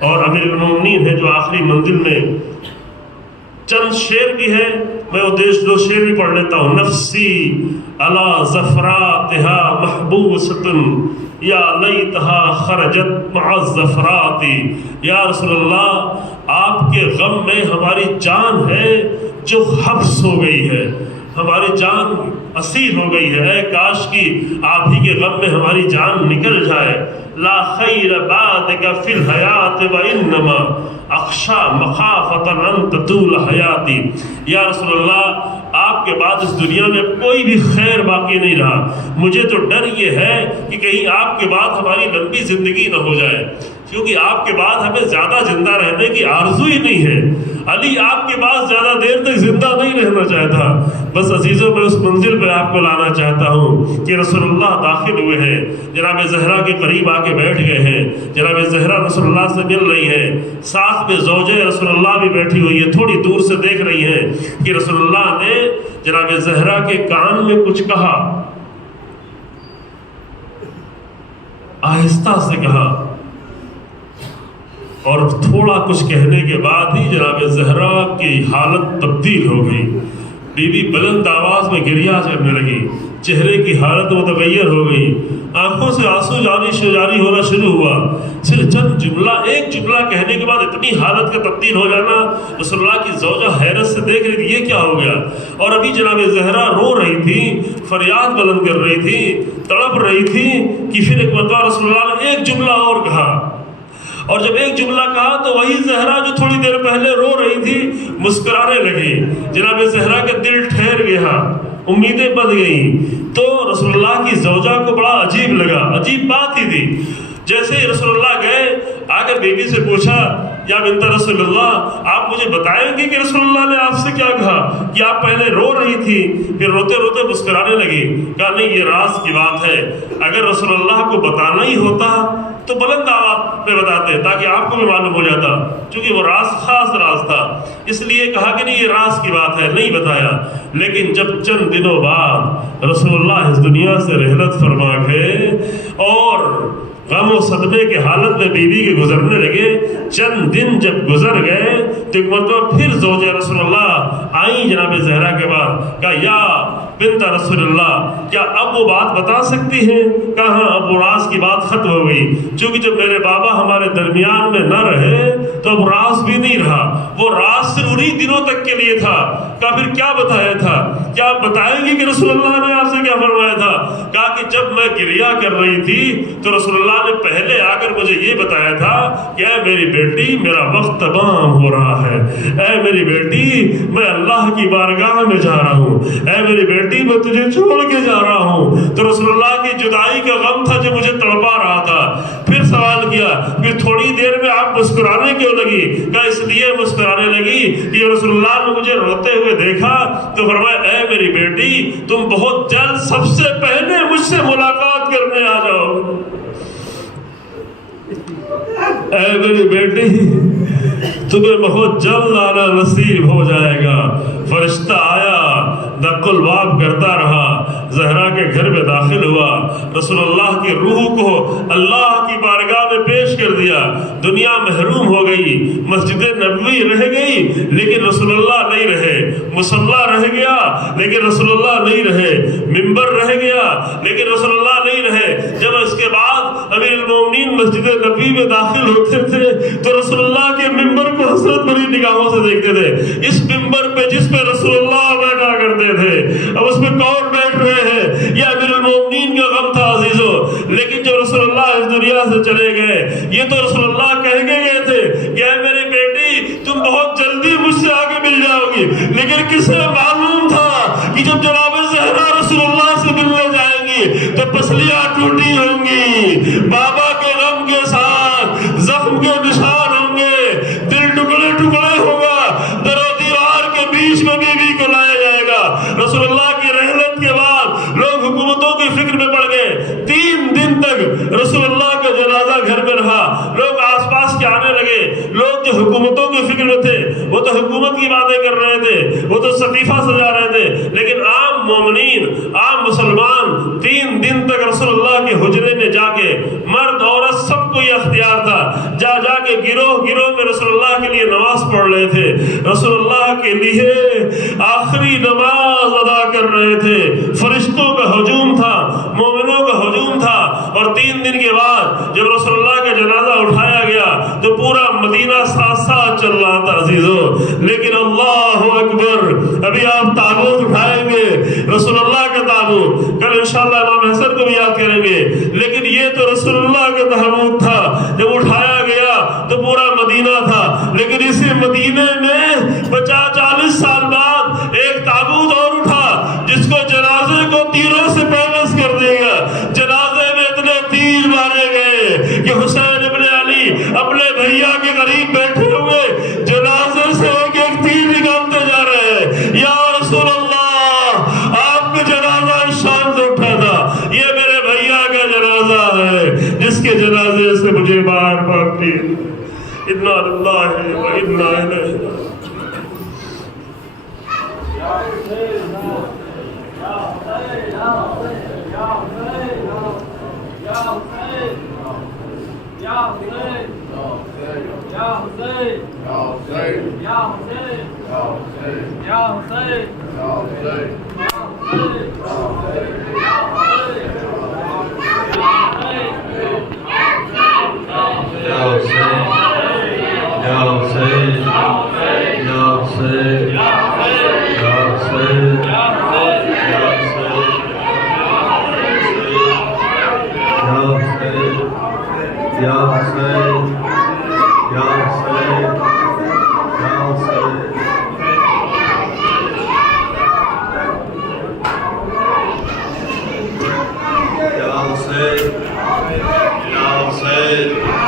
اور امیر المومنین ہے جو آخری منزل میں چند شعر بھی ہے، میں وہ دو شعر بھی پڑھ لیتا ہوں۔ نفسی علی زفراتہا محبوست یا لیتہا خرجت مع الزفرات، یا رسول اللہ آپ کے غم میں ہماری جان ہے جو حبس ہو گئی ہے، ہماری جان اسیر ہو گئی ہے، اے کاش کی آپ ہی کے غم میں ہماری جان نکل جائے۔ لا خیر بعدک فی الحیات وانما اخشا مخافۃ ان تطول حیاتی، یا رسول اللہ آپ کے بعد اس دنیا میں کوئی بھی خیر باقی نہیں رہا، مجھے تو ڈر یہ ہے کہ کہیں آپ کے بعد ہماری لمبی زندگی نہ ہو جائے، کیونکہ آپ کے بعد ہمیں زیادہ زندہ رہنے کی آرزو ہی نہیں ہے۔ علی آپ کے بعد زیادہ دیر تک زندہ نہیں رہنا چاہتا۔ بس عزیزوں میں اس منزل پہ آپ کو لانا چاہتا ہوں کہ رسول اللہ داخل ہوئے ہیں، جناب زہرا کے قریب آ کے بیٹھ گئے ہیں، جناب زہرا رسول اللہ سے مل رہی ہیں، ساتھ میں زوجہ رسول اللہ بھی بیٹھی ہوئی ہے، تھوڑی دور سے دیکھ رہی ہیں کہ رسول اللہ نے جناب زہرا کے کان میں کچھ کہا، آہستہ سے کہا، اور تھوڑا کچھ کہنے کے بعد ہی جناب زہرا کی حالت تبدیل ہو گئی، بی بی بلند آواز میں گریہ کرنے لگی، چہرے کی حالت متغیر ہو گئی، آنکھوں سے آنسو جاری ہونا شروع ہوا۔ صرف چند ایک جملہ کہنے کے بعد اتنی حالت کا تبدیل ہو جانا، رسول اللہ کی زوجہ حیرت سے دیکھ رہی تھی یہ کیا ہو گیا، اور ابھی جناب زہرا رو رہی تھی، فریاد بلند کر رہی تھی، تڑپ رہی تھی کہ پھر ایک مرتبہ رسول اللہ نے ایک جملہ اور کہا، اور جب ایک جملہ کہا تو وہی زہرا جو تھوڑی دیر پہلے رو رہی تھی مسکرانے لگی، جناب زہرا کا دل ٹھہر گیا، امیدیں بڑھ گئیں۔ تو رسول اللہ کی زوجہ کو بڑا عجیب لگا، عجیب بات ہی تھی۔ جیسے ہی رسول اللہ گئے، آگے بیوی سے پوچھا یا بنت رسول اللہ آپ مجھے بتائیں گے کہ رسول اللہ نے آپ سے کیا کہا، کہ آپ پہلے رو رہی تھی پھر روتے روتے مسکرانے لگی؟ کہا نہیں، یہ راز کی بات ہے، اگر رسول اللہ کو بتانا ہی ہوتا تو بلند آواز پہ بتاتے تاکہ آپ کو بھی معلوم ہو جاتا، چونکہ وہ راز خاص راز تھا، اس لیے کہا کہ نہیں یہ راز کی بات ہے، نہیں بتایا۔ لیکن جب چند دنوں بعد رسول اللہ اس دنیا سے رحلت فرما گئے اور غم و صدمے کے حالت میں بیوی کے گزرنے لگے، چند دن جب گزر گئے تو ایک مرتبہ پھر زوج رسول اللہ آئیں جناب زہرا کے بعد، کہا یا بنت رسول اللہ کیا اب وہ بات بتا سکتی ہیں؟ کہا ہاں اب وہ راز کی بات ختم ہو گئی، چونکہ جب میرے بابا ہمارے درمیان میں نہ رہے تو اب راز بھی نہیں رہا، وہ راز صرف انہی دنوں تک کے لیے تھا۔ کہا پھر کیا بتایا تھا؟ کیا آپ بتائیں گے کہ رسول اللہ نے آپ سے کیا فرمایا تھا؟ کہا کہ جب میں گریہ کر رہی تھی تو رسول اللہ نے پہلے آ کر مجھے یہ بتایا تھا کہ اے میری بیٹی میرا وقت تمام ہو رہا ہے، اے میری بیٹی میں اللہ کی بارگاہ میں جا رہا ہوں، اے میری بیٹی میں تجھے چھوڑ کے جا رہا ہوں۔ تو رسول اللہ کی جدائی کا غم تھا جو مجھے تڑپا رہا تھا۔ پھر سوال کیا پھر تھوڑی دیر میں آپ مسکرانے کیوں لگی؟ کہا اس لیے مسکرانے لگی کہ رسول اللہ نے مجھے روتے ہوئے دیکھا تو فرمایا اے میری بیٹی تم بہت جلد سب سے پہلے مجھ سے ملاقات کرنے آ جاؤ، اے میری بیٹی تمہیں بہت جلد آنا نصیب ہو جائے گا۔ فرشتہ آیا، دق الباب کرتا رہا، زہرا کے گھر میں داخل ہوا، رسول اللہ کی روح کو اللہ کی بارگاہ میں پیش کر دیا۔ دنیا محروم ہو گئی، مسجد نبوی رہ گئی لیکن رسول اللہ نہیں رہے، مصلی رہ گیا لیکن رسول اللہ نہیں رہے، منبر رہ گیا لیکن رسول اللہ نہیں رہے۔ جب اس کے بعد امیر المومنین مسجد نبوی میں داخل ہوتے تھے تو رسول اللہ کے منبر کو حسرت بھری نگاہوں سے دیکھتے تھے۔ اس منبر پہ جس پہ رسول اللہ بیٹھا کرتے تھے اب اس پہ کون بیٹھ رہے ہیں؟ یہ امیر المومنین کا غم تھا عزیزو۔ لیکن جب رسول اللہ اس دنیا سے چلے گئے یہ تو رسول اللہ کہہ کے گئے تھے کہ اے میری بیٹی تم بہت جلدی مجھ سے آگے مل جاؤ گی، لیکن کسے معلوم تھا کہ جب جناب زہرا رسول اللہ سے ملنے جائیں گی تو پسلیاں ٹوٹی ہوں گی، بابا کے غم کے ساتھ زخم کے نشان ہوں گے، دل ٹکڑے ٹکڑے ہوگا، در و دیوار کے بیچ میں بیوی کو لایا جائے گا۔ رسول اللہ کی رحلت کے بعد لوگ حکومتوں کی فکر میں پڑ گئے، 3 دن تک رسول اللہ کا جنازہ گھر میں رہا، لوگ آس پاس کے آنے لگے، لوگ جو حکومتوں کی فکر میں تھے وہ تو حکومت کی باتیں کر رہے تھے، وہ تو صفیفہ سجا رہے تھے، لیکن عام مومنین عام مسلمان 3 دن تک رسول اللہ کے حجرے میں جا کے مرد عورت سب کو یہ اختیار تھا جا کے گروہ گروہ میں رسول اللہ کے لیے نماز پڑھ رہے تھے، رسول اللہ کے لیے آخری نماز ادا کر رہے تھے۔ فرشتوں کا ہجوم تھا، مومنوں کا ہجوم تھا، اور 3 دن کے بعد جب رسول اللہ کا جنازہ اٹھایا گیا تو پورا مدینہ ساتھ ساتھ چل رہا تھا عزیزو۔ لیکن اللہ اکبر، ابھی آپ تابوت اٹھائیں گے رسول اللہ کا تابوت، کل انشاءاللہ امام حسن کو بھی یاد کریں گے، لیکن یہ تو رسول اللہ کا تابوت تھا، جب اٹھایا گیا تو پورا مدینہ تھا، لیکن اسی مدینے میں 50-40 سال بعد ایک تابوت اور اٹھا جس کو جنازے کو تیروں سے پیوست کر دے گا۔ جنازے میں اتنے تیر مارے گئے کہ حسین ابن علی اپنے بھیا کے قریب بیٹھے ہوئے جنازے سے ایک ایک تیر نکالتے جا رہے ہیں، یا رسول اللہ آپ کا جنازہ اس شان سے اٹھا تھا، یہ میرے بھیا کا جنازہ ہے جس کے جنازے سے مجھے بار بار تیر۔ انا للہ و انا الیہ Ya Hussein,